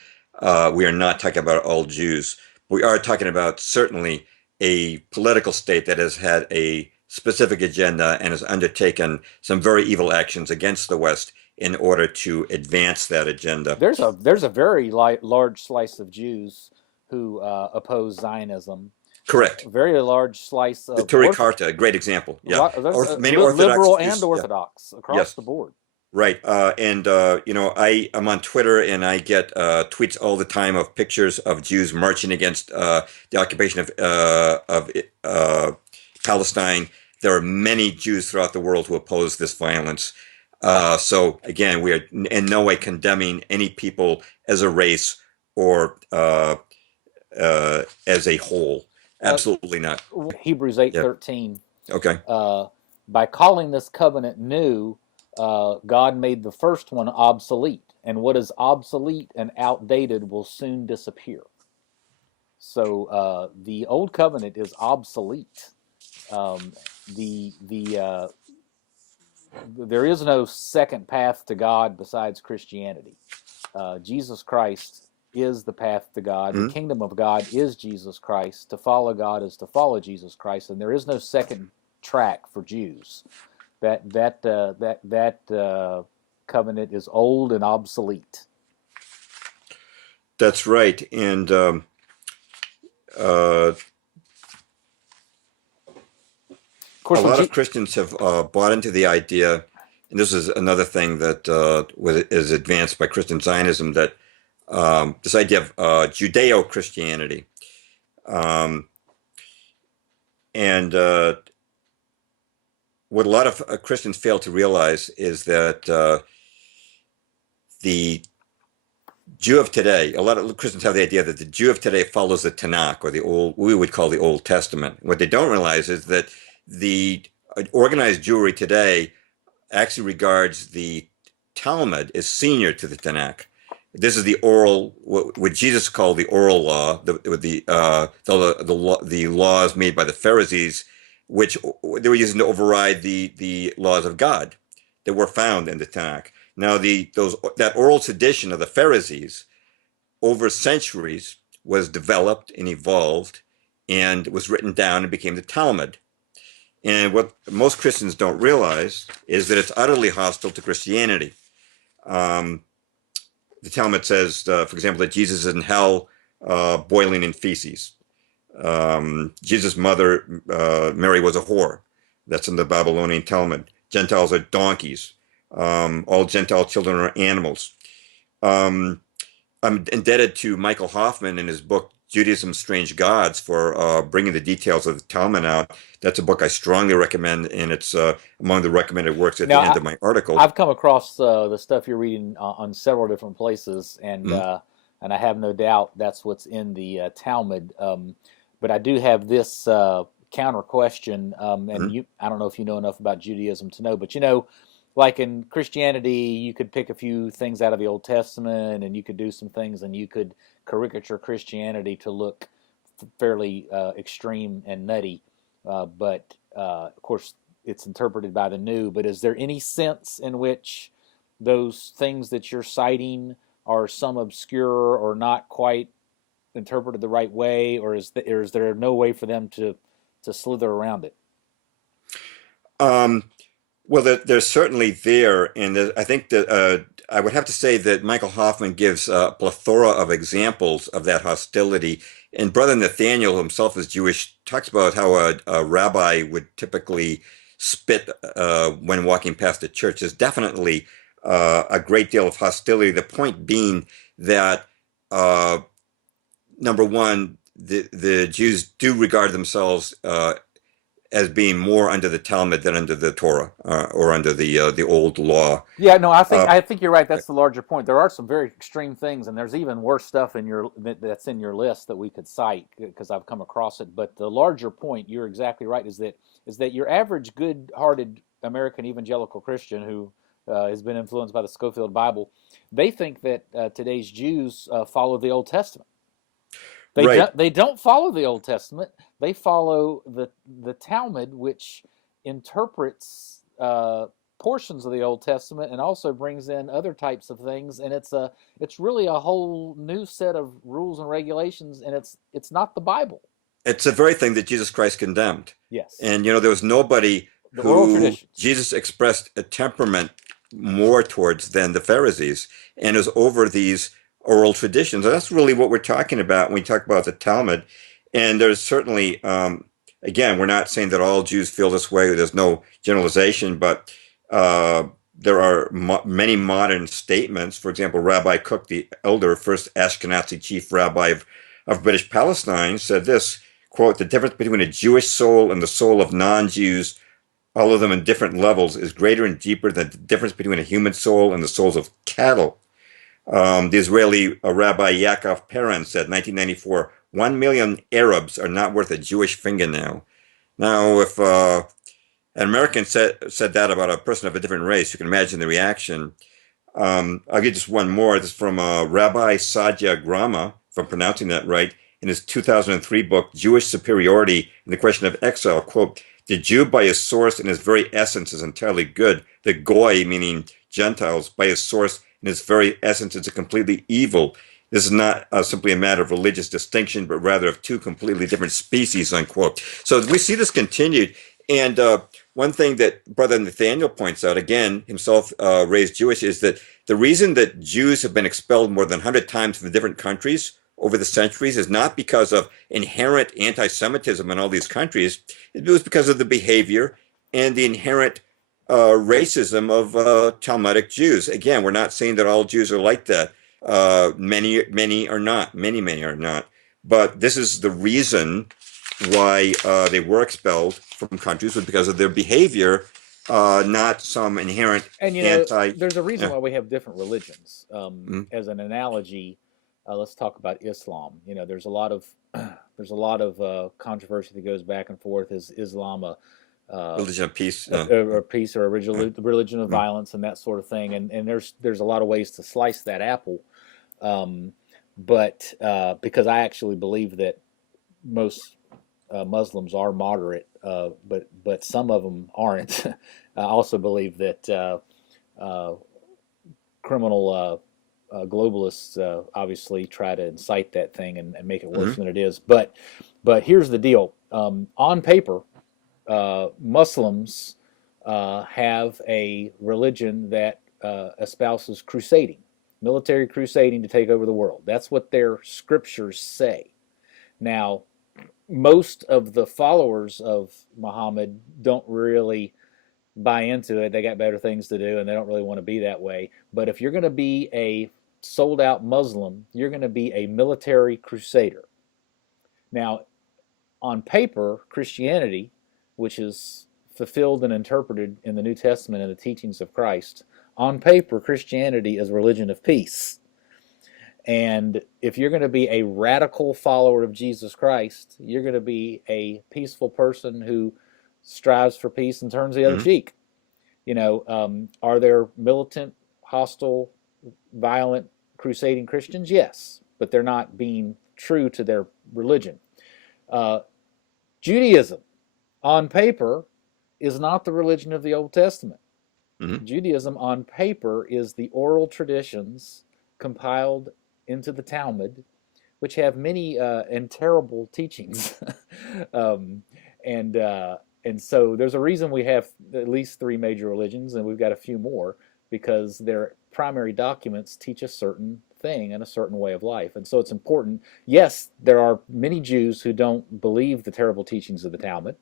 we are not talking about all Jews. We are talking about certainly a political state that has had a specific agenda and has undertaken some very evil actions against the West in order to advance that agenda. There's a very large slice of Jews who oppose Zionism. Correct. A very large slice of the Turi Karta, a great example. Yeah. Many liberal and Orthodox across the board. Right. I'm on Twitter and I get tweets all the time of pictures of Jews marching against the occupation of Palestine. There are many Jews throughout the world who oppose this violence. So again, we are in no way condemning any people as a race or as a whole. Absolutely not. Hebrews 8:13. Okay. By calling this covenant new, God made the first one obsolete, and what is obsolete and outdated will soon disappear. So the old covenant is obsolete. There is no second path to God besides Christianity. Jesus Christ is the path to God. The kingdom of God is Jesus Christ. To follow God is to follow Jesus Christ, and there is no second track for Jews. That covenant is old and obsolete. That's right, and a lot of Christians have bought into the idea, and this is another thing that is advanced by Christian Zionism, that this idea of Judeo-Christianity, and what a lot of Christians fail to realize is that the Jew of today, a lot of Christians have the idea that the Jew of today follows the Tanakh, or we would call the Old Testament. What they don't realize is that the organized Jewry today actually regards the Talmud as senior to the Tanakh. This is the oral, what Jesus called the oral law, the laws made by the Pharisees, which they were using to override the laws of God that were found in the Tanakh. Now, that oral tradition of the Pharisees over centuries was developed and evolved and was written down and became the Talmud. And what most Christians don't realize is that it's utterly hostile to Christianity. The Talmud says, for example, that Jesus is in hell boiling in feces. Jesus' mother, Mary, was a whore. That's in the Babylonian Talmud. Gentiles are donkeys. All Gentile children are animals. I'm indebted to Michael Hoffman in his book, Judaism's Strange Gods, for bringing the details of the Talmud out. That's a book I strongly recommend, and it's among the recommended works at the end of my article. I've come across the stuff you're reading on several different places, and I have no doubt that's what's in the Talmud. But I do have this counter question, and I don't know if you know enough about Judaism to know, but like in Christianity, you could pick a few things out of the Old Testament, and you could do some things, and you could caricature Christianity to look fairly extreme and nutty. But of course, it's interpreted by the New. But is there any sense in which those things that you're citing are some obscure or not quite interpreted the right way, or is there no way for them to slither around it? Well, they're certainly there, and I think that I would have to say that Michael Hoffman gives a plethora of examples of that hostility. And Brother Nathaniel, who himself is Jewish, talks about how a rabbi would typically spit when walking past a church. There's definitely a great deal of hostility. The point being that, number one, the Jews do regard themselves as being more under the Talmud than under the Torah or under the old law. Yeah, no, Uh, I think you're right. That's the larger point. There are some very extreme things, and there's even worse stuff that's in your list that we could cite because I've come across it. But the larger point, you're exactly right, is that your average good-hearted American evangelical Christian who has been influenced by the Scofield Bible, they think that today's Jews follow the Old Testament. right. They don't follow the Old Testament. They follow the Talmud, which interprets portions of the Old Testament and also brings in other types of things. And it's really a whole new set of rules and regulations, and it's not the Bible. It's the very thing that Jesus Christ condemned. Yes. And, there was nobody The oral who traditions. Jesus expressed a temperament more towards than the Pharisees, and it was over these oral traditions. And that's really what we're talking about when we talk about the Talmud. And there's certainly, again, we're not saying that all Jews feel this way. There's no generalization, but there are many modern statements. For example, Rabbi Cook, the elder, first Ashkenazi chief rabbi of British Palestine, said this, quote, "The difference between a Jewish soul and the soul of non-Jews, all of them in different levels, is greater and deeper than the difference between a human soul and the souls of cattle." The Israeli Rabbi Yaakov Peran said, 1994, 1 million Arabs are not worth a Jewish fingernail. Now, if an American said that about a person of a different race, you can imagine the reaction. I'll give just one more. This is from Rabbi Sadia Grama, if I'm pronouncing that right, in his 2003 book, Jewish Superiority and the Question of Exile, quote, "The Jew by his source and his very essence is entirely good. The Goy, meaning Gentiles, by his source and his very essence is completely evil. This is not simply a matter of religious distinction, but rather of two completely different species," unquote. So we see this continued. And one thing that Brother Nathaniel points out, again, himself raised Jewish, is that the reason that Jews have been expelled more than 100 times from different countries over the centuries is not because of inherent anti-Semitism in all these countries. It was because of the behavior and the inherent racism of Talmudic Jews. Again, we're not saying that all Jews are like that. Many are not. Many are not. But this is the reason why they were expelled from countries, was because of their behavior, not some inherent And there's a reason why we have different religions. As an analogy, let's talk about Islam. There's a lot of controversy that goes back and forth. Is Islam a religion of peace, or peace, or a religion of violence, and that sort of thing? And there's a lot of ways to slice that apple. But because I actually believe that most Muslims are moderate, but some of them aren't. I also believe that criminal globalists obviously try to incite that thing and make it worse than it is. But here's the deal: on paper, Muslims have a religion that espouses crusading, military crusading to take over the world. That's what their scriptures say. Now, most of the followers of Muhammad don't really buy into it. They got better things to do, and they don't really want to be that way. But if you're going to be a sold-out Muslim, you're going to be a military crusader. Now, on paper, Christianity, which is fulfilled and interpreted in the New Testament and the teachings of Christ, on paper, Christianity is a religion of peace. And if you're going to be a radical follower of Jesus Christ, you're going to be a peaceful person who strives for peace and turns the other cheek. Are there militant, hostile, violent, crusading Christians? Yes, but they're not being true to their religion. Judaism, on paper, is not the religion of the Old Testament. Judaism, on paper, is the oral traditions compiled into the Talmud, which have many and terrible teachings. And so there's a reason we have at least 3 major religions, and we've got a few more, because their primary documents teach a certain thing and a certain way of life. And so it's important. Yes, there are many Jews who don't believe the terrible teachings of the Talmud.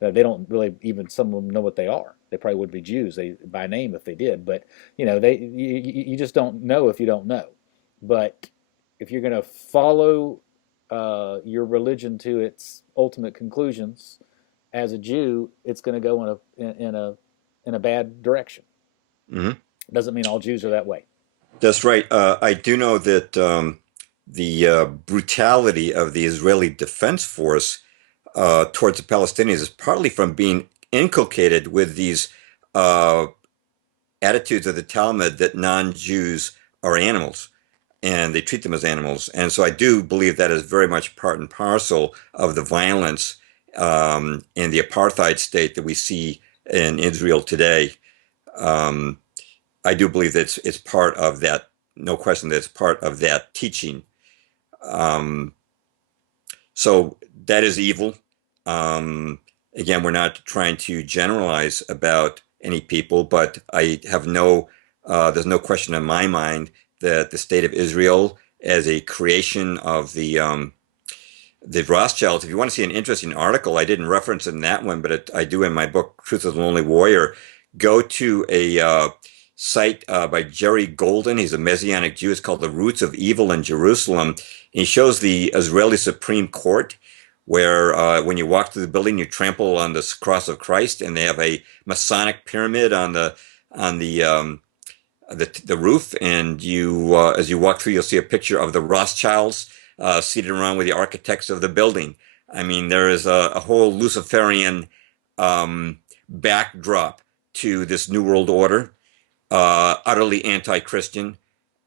They don't really, even some of them, know what they are. They probably would be Jews by name if they did. But you just don't know if you don't know. But if you're going to follow your religion to its ultimate conclusions, as a Jew, it's going to go in a bad direction. Hmm. Doesn't mean all Jews are that way. That's right. I do know that the brutality of the Israeli Defense Force towards the Palestinians is partly from being inculcated with these uh, attitudes of the Talmud that non-Jews are animals and they treat them as animals. And so I do believe that is very much part and parcel of the violence and the apartheid state that we see in Israel today. Um, I do believe that it's part of that, no question that it's part of that teaching. Um, so that is evil. Um, Again, we're not trying to generalize about any people, but there's no question in my mind that the state of Israel, as a creation of the Rothschilds. If you want to see an interesting article, I didn't reference in that one, but I do in my book, Truth of the Lonely Warrior. Go to a site by Jerry Golden. He's a Messianic Jew. It's called The Roots of Evil in Jerusalem. And he shows the Israeli Supreme Court, where when you walk through the building, you trample on the cross of Christ, and they have a Masonic pyramid on the roof, and as you walk through, you'll see a picture of the Rothschilds seated around with the architects of the building. I mean, there is a whole Luciferian backdrop to this New World Order, utterly anti-Christian.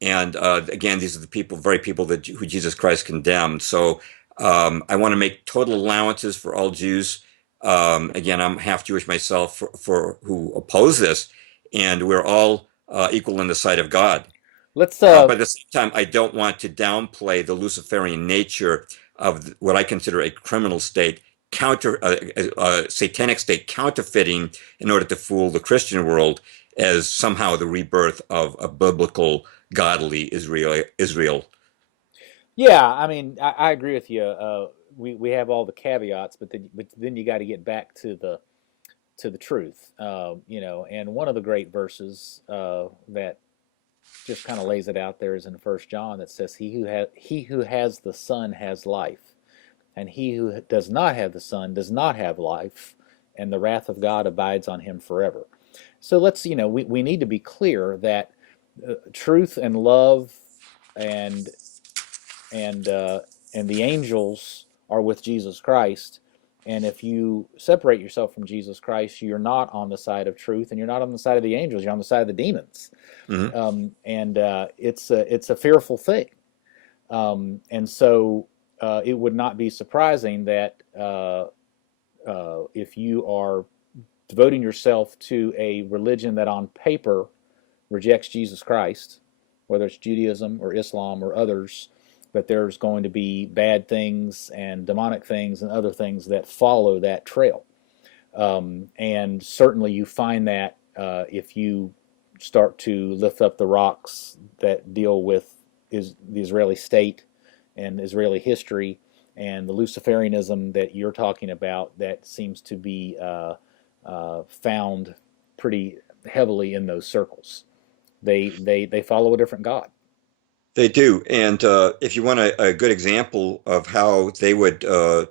And again, these are the very people who Jesus Christ condemned. So I want to make total allowances for all Jews. Again, I'm half Jewish myself for who oppose this, and we're all equal in the sight of God. But at the same time, I don't want to downplay the Luciferian nature of what I consider a criminal state, satanic state, counterfeiting in order to fool the Christian world as somehow the rebirth of a biblical, godly Israel. Yeah, I mean, I agree with you. We have all the caveats, but then you got to get back to the truth. And one of the great verses that just kind of lays it out there is in 1 John that says, he who has the Son has life, and he who does not have the Son does not have life, and the wrath of God abides on him forever. So we need to be clear that truth and love and the angels are with Jesus Christ. And if you separate yourself from Jesus Christ, you're not on the side of truth, and you're not on the side of the angels. You're on the side of the demons. Mm-hmm. It's a fearful thing. And so it would not be surprising that if you are devoting yourself to a religion that on paper rejects Jesus Christ, whether it's Judaism or Islam or others, that there's going to be bad things and demonic things and other things that follow that trail. And certainly you find that if you start to lift up the rocks that deal with the Israeli state and Israeli history and the Luciferianism that you're talking about, that seems to be found pretty heavily in those circles. They follow a different God. They do. And if you want a good example of how they would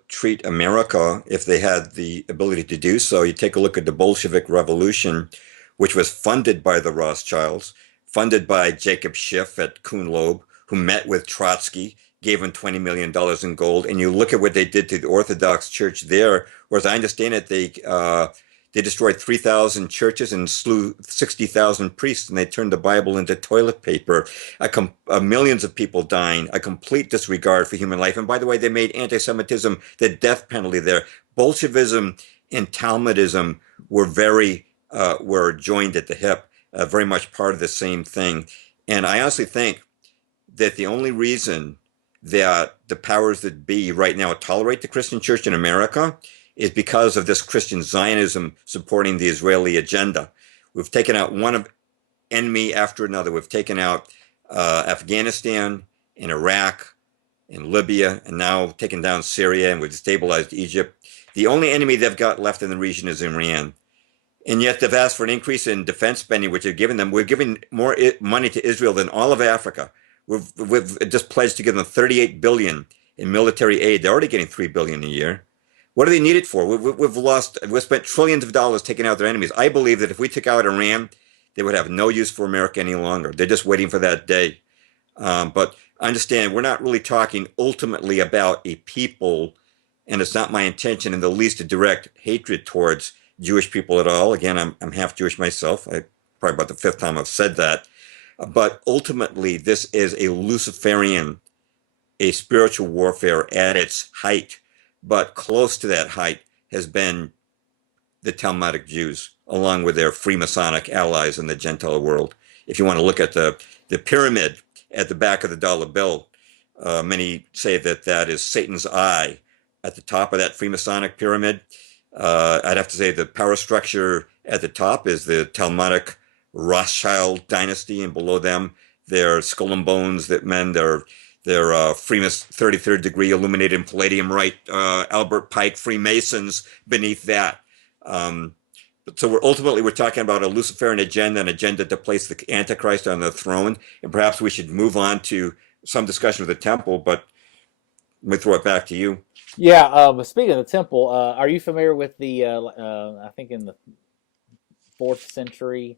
treat America if they had the ability to do so, you take a look at the Bolshevik Revolution, which was funded by the Rothschilds, funded by Jacob Schiff at Kuhn Loeb, who met with Trotsky, gave him $20 million in gold. And you look at what they did to the Orthodox Church there, whereas I understand it, they destroyed 3,000 churches and slew 60,000 priests, and they turned the Bible into toilet paper. Millions of people dying, a complete disregard for human life. And by the way, they made anti-Semitism the death penalty there. Bolshevism and Talmudism were joined at the hip, very much part of the same thing. And I honestly think that the only reason that the powers that be right now tolerate the Christian church in America is because of this Christian Zionism supporting the Israeli agenda. We've taken out one enemy after another. We've taken out Afghanistan and Iraq and Libya, and now taken down Syria, and we've destabilized Egypt. The only enemy they've got left in the region is Iran. And yet they've asked for an increase in defense spending, which they've given them. We're giving more money to Israel than all of Africa. We've just pledged to give them $38 billion in military aid. They're already getting $3 billion a year. What do they need it for? We've spent trillions of dollars taking out their enemies. I believe that if we took out Iran, they would have no use for America any longer. They're just waiting for that day. But understand, we're not really talking ultimately about a people, and it's not my intention in the least to direct hatred towards Jewish people at all. Again, I'm half Jewish myself. Probably about the fifth time I've said that. But ultimately, this is a Luciferian, a spiritual warfare at its height. But close to that height has been the Talmudic Jews, along with their Freemasonic allies in the Gentile world. If you want to look at the pyramid at the back of the dollar bill, many say that that is Satan's eye at the top of that Freemasonic pyramid. I'd have to say the power structure at the top is the Talmudic Rothschild dynasty, and below them, their skull and bones that men, their Freemas 33rd degree illuminated in palladium, right? Albert Pike Freemasons beneath that. So we're talking about a Luciferian agenda, an agenda to place the Antichrist on the throne, and perhaps we should move on to some discussion of the temple. But let me throw it back to you. Yeah. Speaking of the temple, are you familiar with the? I think in the 4th century,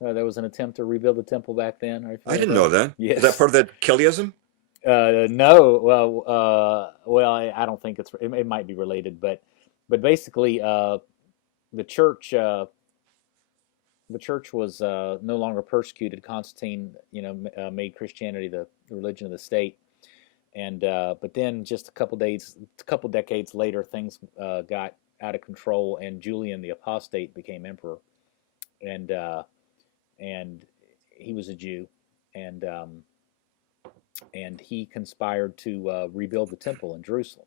there was an attempt to rebuild the temple back then. I didn't know that. Yes. Is that part of that Kiliism? No. Well, I don't think it might be related, but basically, the church was no longer persecuted. Constantine, made Christianity the religion of the state, and but then just a couple decades later, things got out of control, and Julian the Apostate became emperor, and he was a Jew, and he conspired to rebuild the temple in Jerusalem.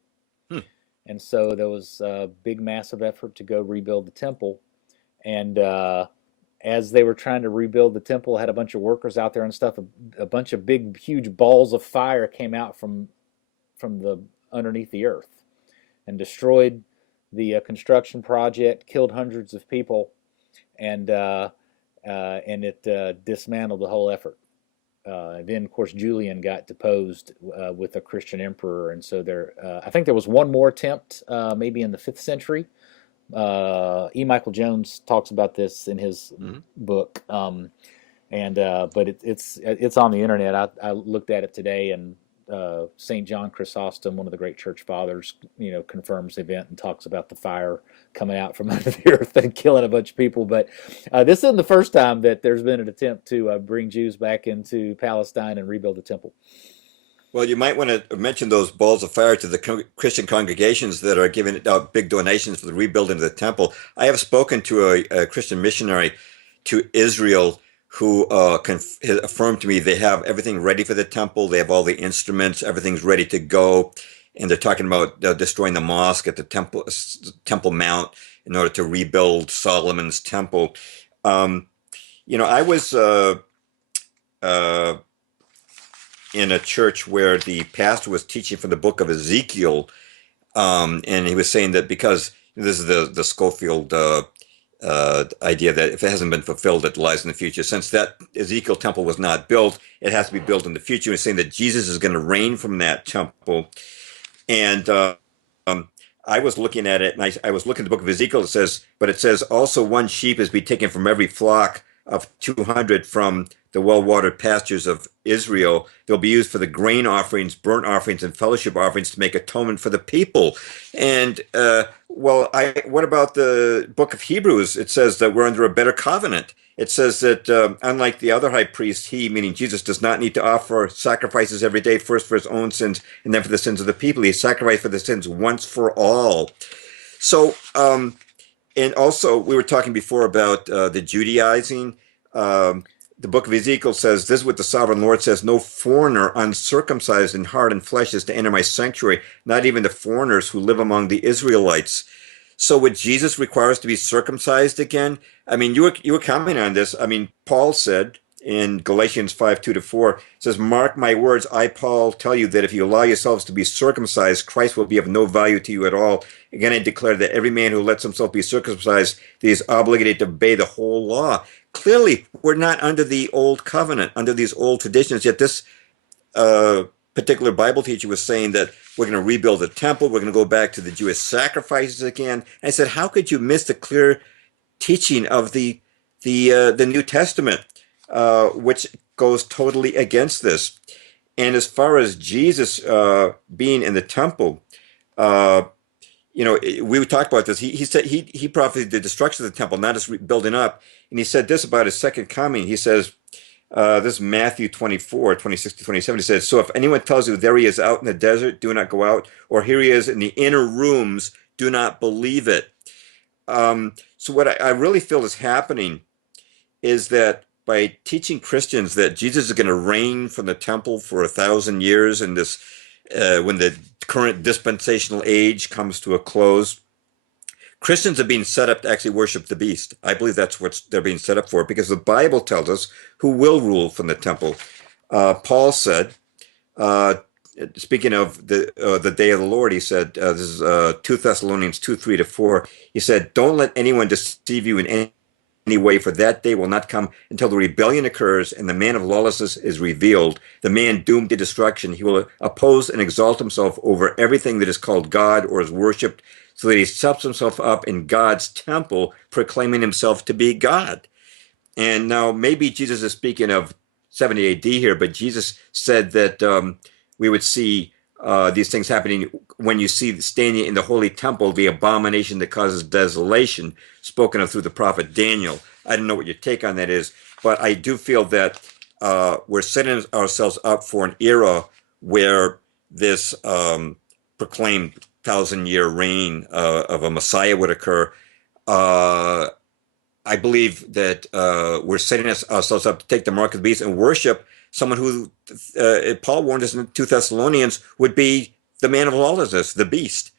And so there was a big, massive effort to go rebuild the temple. And as they were trying to rebuild the temple, had a bunch of workers out there and stuff. A bunch of big, huge balls of fire came out from the underneath the earth and destroyed the construction project, killed hundreds of people, and it dismantled the whole effort. Then, of course, Julian got deposed with a Christian emperor, and so I think there was one more attempt, maybe in the 5th century. E. Michael Jones talks about this in his book, but it's on the internet. I looked at it today, and St. John Chrysostom, one of the great church fathers, confirms the event and talks about the fire coming out from under the earth and killing a bunch of people. But this isn't the first time that there's been an attempt to bring Jews back into Palestine and rebuild the temple. Well, you might want to mention those balls of fire to the Christian congregations that are giving out big donations for the rebuilding of the temple. I have spoken to a Christian missionary to Israel who affirmed to me they have everything ready for the temple. They have all the instruments, everything's ready to go. And they're talking about destroying the mosque at the Temple Mount in order to rebuild Solomon's temple. I was in a church where the pastor was teaching from the book of Ezekiel, and he was saying that because this is the Scofield idea that if it hasn't been fulfilled, it lies in the future. Since that Ezekiel temple was not built, it has to be built in the future. He's saying that Jesus is going to reign from that temple. And I was looking at it, and I was looking at the book of Ezekiel. It says also one sheep is be taken from every flock of 200 from the well-watered pastures of Israel. They'll be used for the grain offerings, burnt offerings, and fellowship offerings to make atonement for the people. And what about the book of Hebrews? It says that we're under a better covenant. It says that unlike the other high priest, he, meaning Jesus, does not need to offer sacrifices every day, first for his own sins and then for the sins of the people. He sacrificed for the sins once for all. So, and also we were talking before about the Judaizing. The book of Ezekiel says, this is what the sovereign Lord says, no foreigner uncircumcised in heart and flesh is to enter my sanctuary, not even the foreigners who live among the Israelites. So would Jesus require us to be circumcised again? I mean, you were commenting on this. I mean, Paul said in Galatians 5:2-4, says, mark my words, I, Paul, tell you that if you allow yourselves to be circumcised, Christ will be of no value to you at all. Again, I declare that every man who lets himself be circumcised, he is obligated to obey the whole law. Clearly, we're not under the old covenant, under these old traditions, yet this particular Bible teacher was saying that we're going to rebuild the temple, we're going to go back to the Jewish sacrifices again. And I said, how could you miss the clear teaching of the New Testament, which goes totally against this? And as far as Jesus being in the temple, we talked about this. He said he prophesied the destruction of the temple, not its building up. And he said this about his second coming. He says, this is Matthew 24, 26 to 27. He says, so if anyone tells you there he is out in the desert, do not go out, or here he is in the inner rooms, do not believe it. So what I really feel is happening is that by teaching Christians that Jesus is going to reign from the temple for 1,000 years, and this when the current dispensational age comes to a close, Christians are being set up to actually worship the beast. I believe that's what they're being set up for, because the Bible tells us who will rule from the temple. Paul said, speaking of the day of the Lord, he said, this is 2 Thessalonians 2, 3 to 4. He said, don't let anyone deceive you in any way, for that day will not come until the rebellion occurs and the man of lawlessness is revealed, the man doomed to destruction. He will oppose and exalt himself over everything that is called God or is worshipped, so that he sets himself up in God's temple, proclaiming himself to be God. And now maybe Jesus is speaking of 70 AD here, but Jesus said that we would see these things happening when you see standing in the holy temple, the abomination that causes desolation, spoken of through the prophet Daniel. I don't know what your take on that is, but I do feel that we're setting ourselves up for an era where this proclaimed 1,000-year reign of a Messiah would occur. I believe that we're setting ourselves up to take the mark of the beast and worship someone who Paul warned us in 2 Thessalonians would be the man of lawlessness, the beast.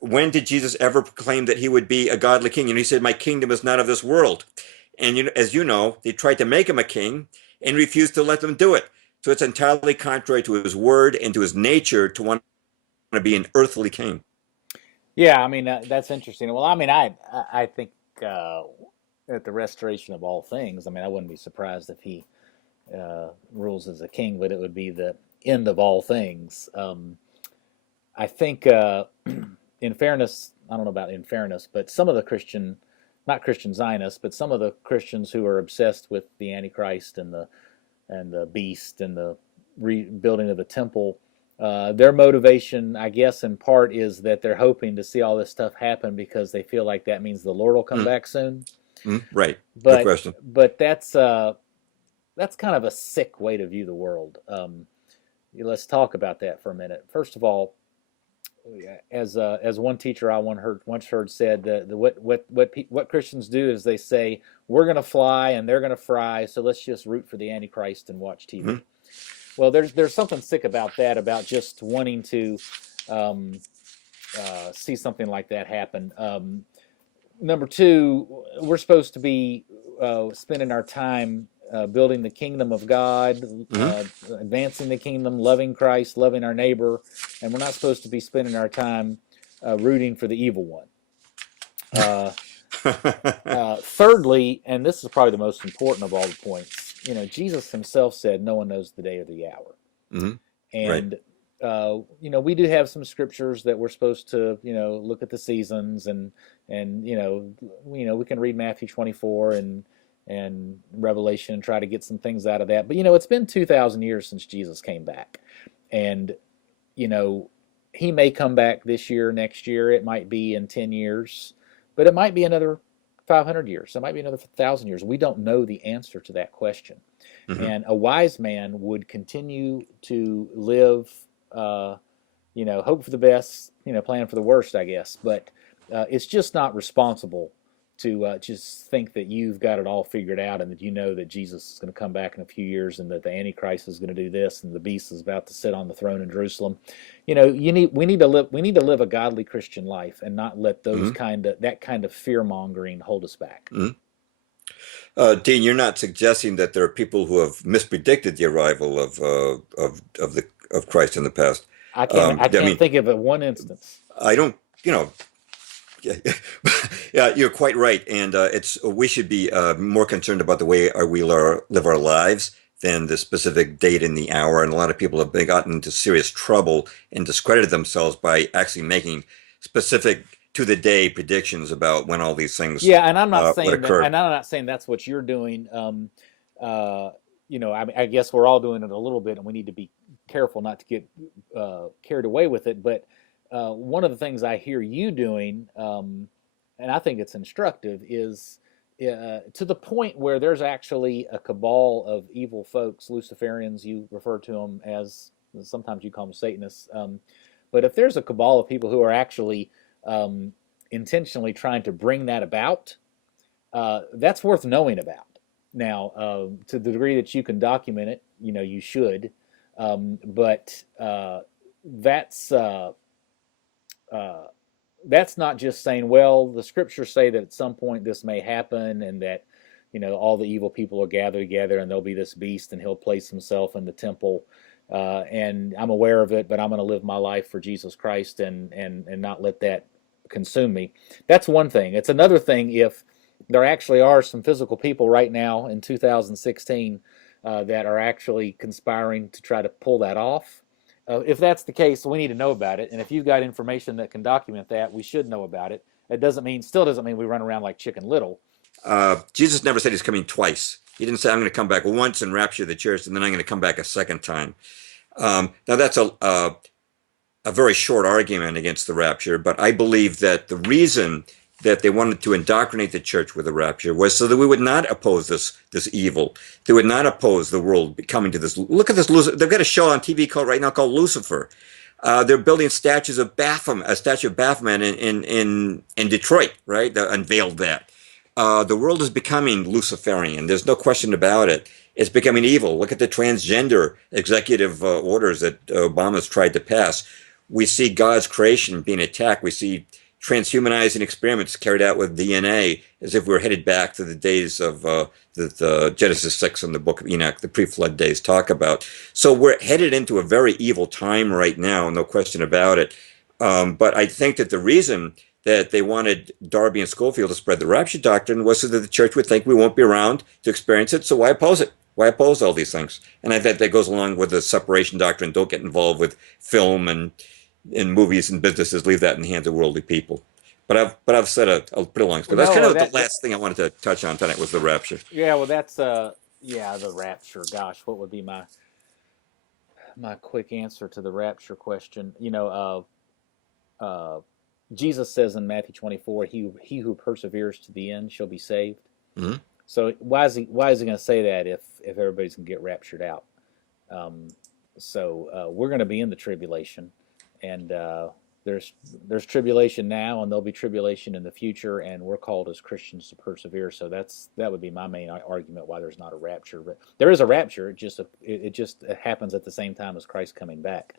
When did Jesus ever proclaim that he would be a godly king? He said, my kingdom is not of this world. And as you know, they tried to make him a king and refused to let them do it. So it's entirely contrary to his word and to his nature to want to be an earthly king. Yeah, I mean, that's interesting. Well, I mean, I think at the restoration of all things, I mean, I wouldn't be surprised if he rules as a king, but it would be the end of all things. I think, in fairness, I don't know about in fairness, but some of the not Christian Zionists, but some of the Christians who are obsessed with the Antichrist and the beast and the rebuilding of the temple, their motivation, I guess, in part is that they're hoping to see all this stuff happen because they feel like that means the Lord will come back soon. Right. But, no question. But that's kind of a sick way to view the world. Let's talk about that for a minute. First of all, as one teacher I once heard said, what Christians do is they say, we're going to fly and they're going to fry, so let's just root for the Antichrist and watch TV. Mm-hmm. Well, there's something sick about that, about just wanting to see something like that happen. Number two, we're supposed to be spending our time building the kingdom of God, advancing the kingdom, loving Christ, loving our neighbor, and we're not supposed to be spending our time rooting for the evil one. Thirdly, and this is probably the most important of all the points, Jesus himself said, no one knows the day or the hour. Mm-hmm. And, right. We do have some scriptures that we're supposed to, look at the seasons and we can read Matthew 24 and Revelation and try to get some things out of that. But, it's been 2,000 years since Jesus came back. And, he may come back this year, next year. It might be in 10 years. But it might be another 500 years. It might be another 1,000 years. We don't know the answer to that question. Mm-hmm. And a wise man would continue to live, hope for the best, plan for the worst, I guess. But it's just not responsible to just think that you've got it all figured out and that that Jesus is going to come back in a few years and that the Antichrist is going to do this and the beast is about to sit on the throne in Jerusalem. We need to live a godly Christian life and not let those that kind of fear mongering hold us back. Mm-hmm. Dean, you're not suggesting that there are people who have mispredicted the arrival of Christ in the past. I can't think of one instance. I don't, Yeah, you're quite right, and we should be more concerned about the way we live our lives than the specific date and the hour. And a lot of people have gotten into serious trouble and discredited themselves by actually making specific to the day predictions about when all these things Yeah, and I'm not would saying that, occur. and I'm not saying that's what you're doing. I guess we're all doing it a little bit, and we need to be careful not to get carried away with it. But one of the things I hear you doing, and I think it's instructive, is to the point where there's actually a cabal of evil folks, Luciferians. You refer to them as, sometimes you call them Satanists. But if there's a cabal of people who are actually intentionally trying to bring that about, that's worth knowing about. Now, to the degree that you can document it, you should. But that's not just saying, well, the scriptures say that at some point this may happen, and that all the evil people will gather together, and there'll be this beast, and he'll place himself in the temple. And I'm aware of it, but I'm going to live my life for Jesus Christ and not let that consume me. That's one thing. It's another thing if there actually are some physical people right now in 2016 that are actually conspiring to try to pull that off. If that's the case, we need to know about it. And if you've got information that can document that, we should know about it. It still doesn't mean we run around like Chicken Little. Jesus never said he's coming twice. He didn't say, I'm going to come back once and rapture the church, and then I'm going to come back a second time. Now, that's a very short argument against the rapture, but I believe that the reason that they wanted to indoctrinate the church with the rapture was so that we would not oppose this evil. They would not oppose the world coming to this. Look at this. They've got a show on TV right now called Lucifer. They're building statues of Baphomet, a statue of Baphomet in Detroit, right? They unveiled that. The world is becoming Luciferian. There's no question about it. It's becoming evil. Look at the transgender executive orders that Obama's tried to pass. We see God's creation being attacked. We see transhumanizing experiments carried out with DNA as if we were headed back to the days of the Genesis 6 and the Book of Enoch, the pre-flood days talk about. So we're headed into a very evil time right now, no question about it. But I think that the reason that they wanted Darby and Scofield to spread the rapture doctrine was so that the church would think we won't be around to experience it, so why oppose it? Why oppose all these things? And I think that goes along with the separation doctrine. Don't get involved with film and in movies and businesses. Leave that in the hands of worldly people. But I've said a pretty long story. That's kind of the last thing I wanted to touch on tonight was the rapture. Yeah, well, that's the rapture. Gosh, what would be my quick answer to the rapture question? Jesus says in Matthew 24, he who perseveres to the end shall be saved. Mm-hmm. So why is he going to say that if everybody's going to get raptured out? We're going to be in the tribulation, and there's tribulation now, and there'll be tribulation in the future, and we're called as Christians to persevere. So that would be my main argument why there's not a rapture. But there is a rapture. It just happens at the same time as Christ coming back.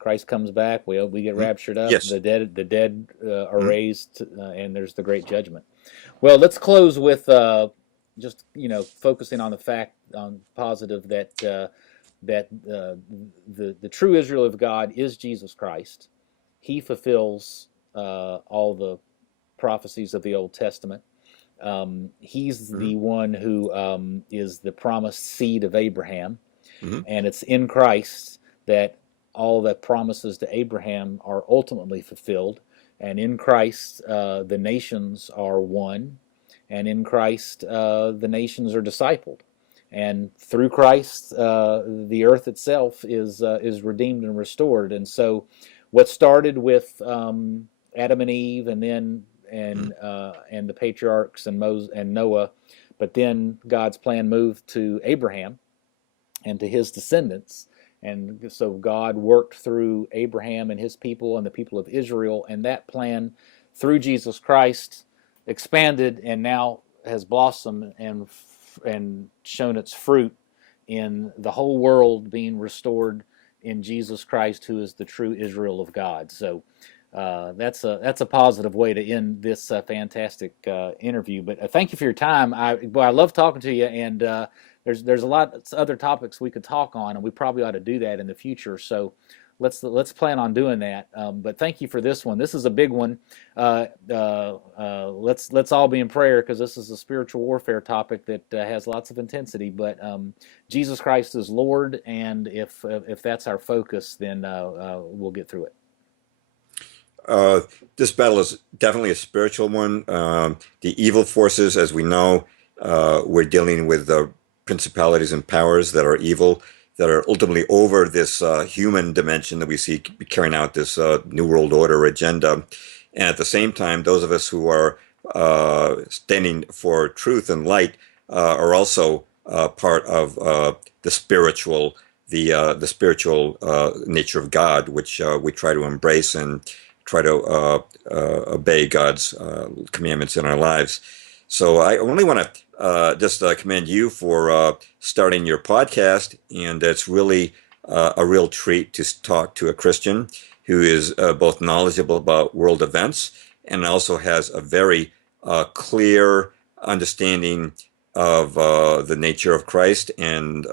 Christ comes back, we get raptured up. Yes. The dead are raised, and there's the great judgment. Well, let's close with just focusing on the fact, on positive, that the true Israel of God is Jesus Christ. He fulfills all the prophecies of the Old Testament. He's the one who is the promised seed of Abraham, and it's in Christ that all the promises to Abraham are ultimately fulfilled. And in Christ, the nations are one. And in Christ, the nations are discipled. And through Christ, the earth itself is redeemed and restored. And so, what started with Adam and Eve, and then and the patriarchs and Moses and Noah, but then God's plan moved to Abraham and to his descendants. And so God worked through Abraham and his people and the people of Israel, and that plan through Jesus Christ expanded and now has blossomed and shown its fruit in the whole world being restored in Jesus Christ, who is the true Israel of God. So that's a positive way to end this fantastic interview. But thank you for your time. I love talking to you, and there's a lot of other topics we could talk on, and we probably ought to do that in the future. So let's plan on doing that. But thank you for this one. This is a big one. Let's all be in prayer, because this is a spiritual warfare topic that has lots of intensity. But Jesus Christ is Lord, and if that's our focus, then we'll get through it. This battle is definitely a spiritual one. The evil forces, as we know, we're dealing with the principalities and powers that are evil, that are ultimately over this human dimension that we see carrying out this New World Order agenda. And at the same time, those of us who are standing for truth and light are also part of the spiritual nature of God, which we try to embrace and try to obey God's commandments in our lives. So I only want to just commend you for starting your podcast, and it's really a real treat to talk to a Christian who is both knowledgeable about world events and also has a very clear understanding of the nature of Christ and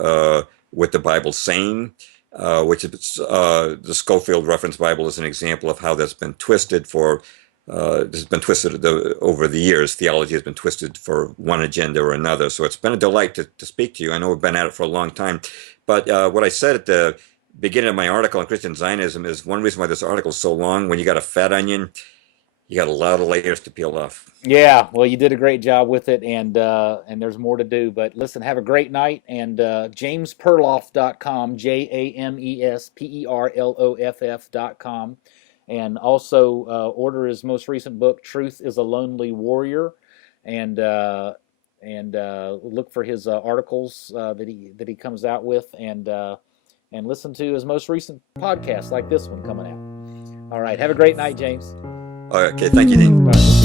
what the Bible's saying. Which is the Scofield Reference Bible is an example of how that's been twisted over the years. Theology has been twisted for one agenda or another. So it's been a delight to speak to you. I know we've been at it for a long time. But what I said at the beginning of my article on Christian Zionism is one reason why this article is so long. When you got a fat onion, you got a lot of layers to peel off. Yeah, well, you did a great job with it, and there's more to do. But listen, have a great night, and jamesperloff.com, JamesPerloff.com, and also order his most recent book, Truth is a Lonely Warrior, and look for his articles that he comes out with, and listen to his most recent podcast, like this one coming out. All right, have a great night, James. Okay, thank you, Dean. Bye.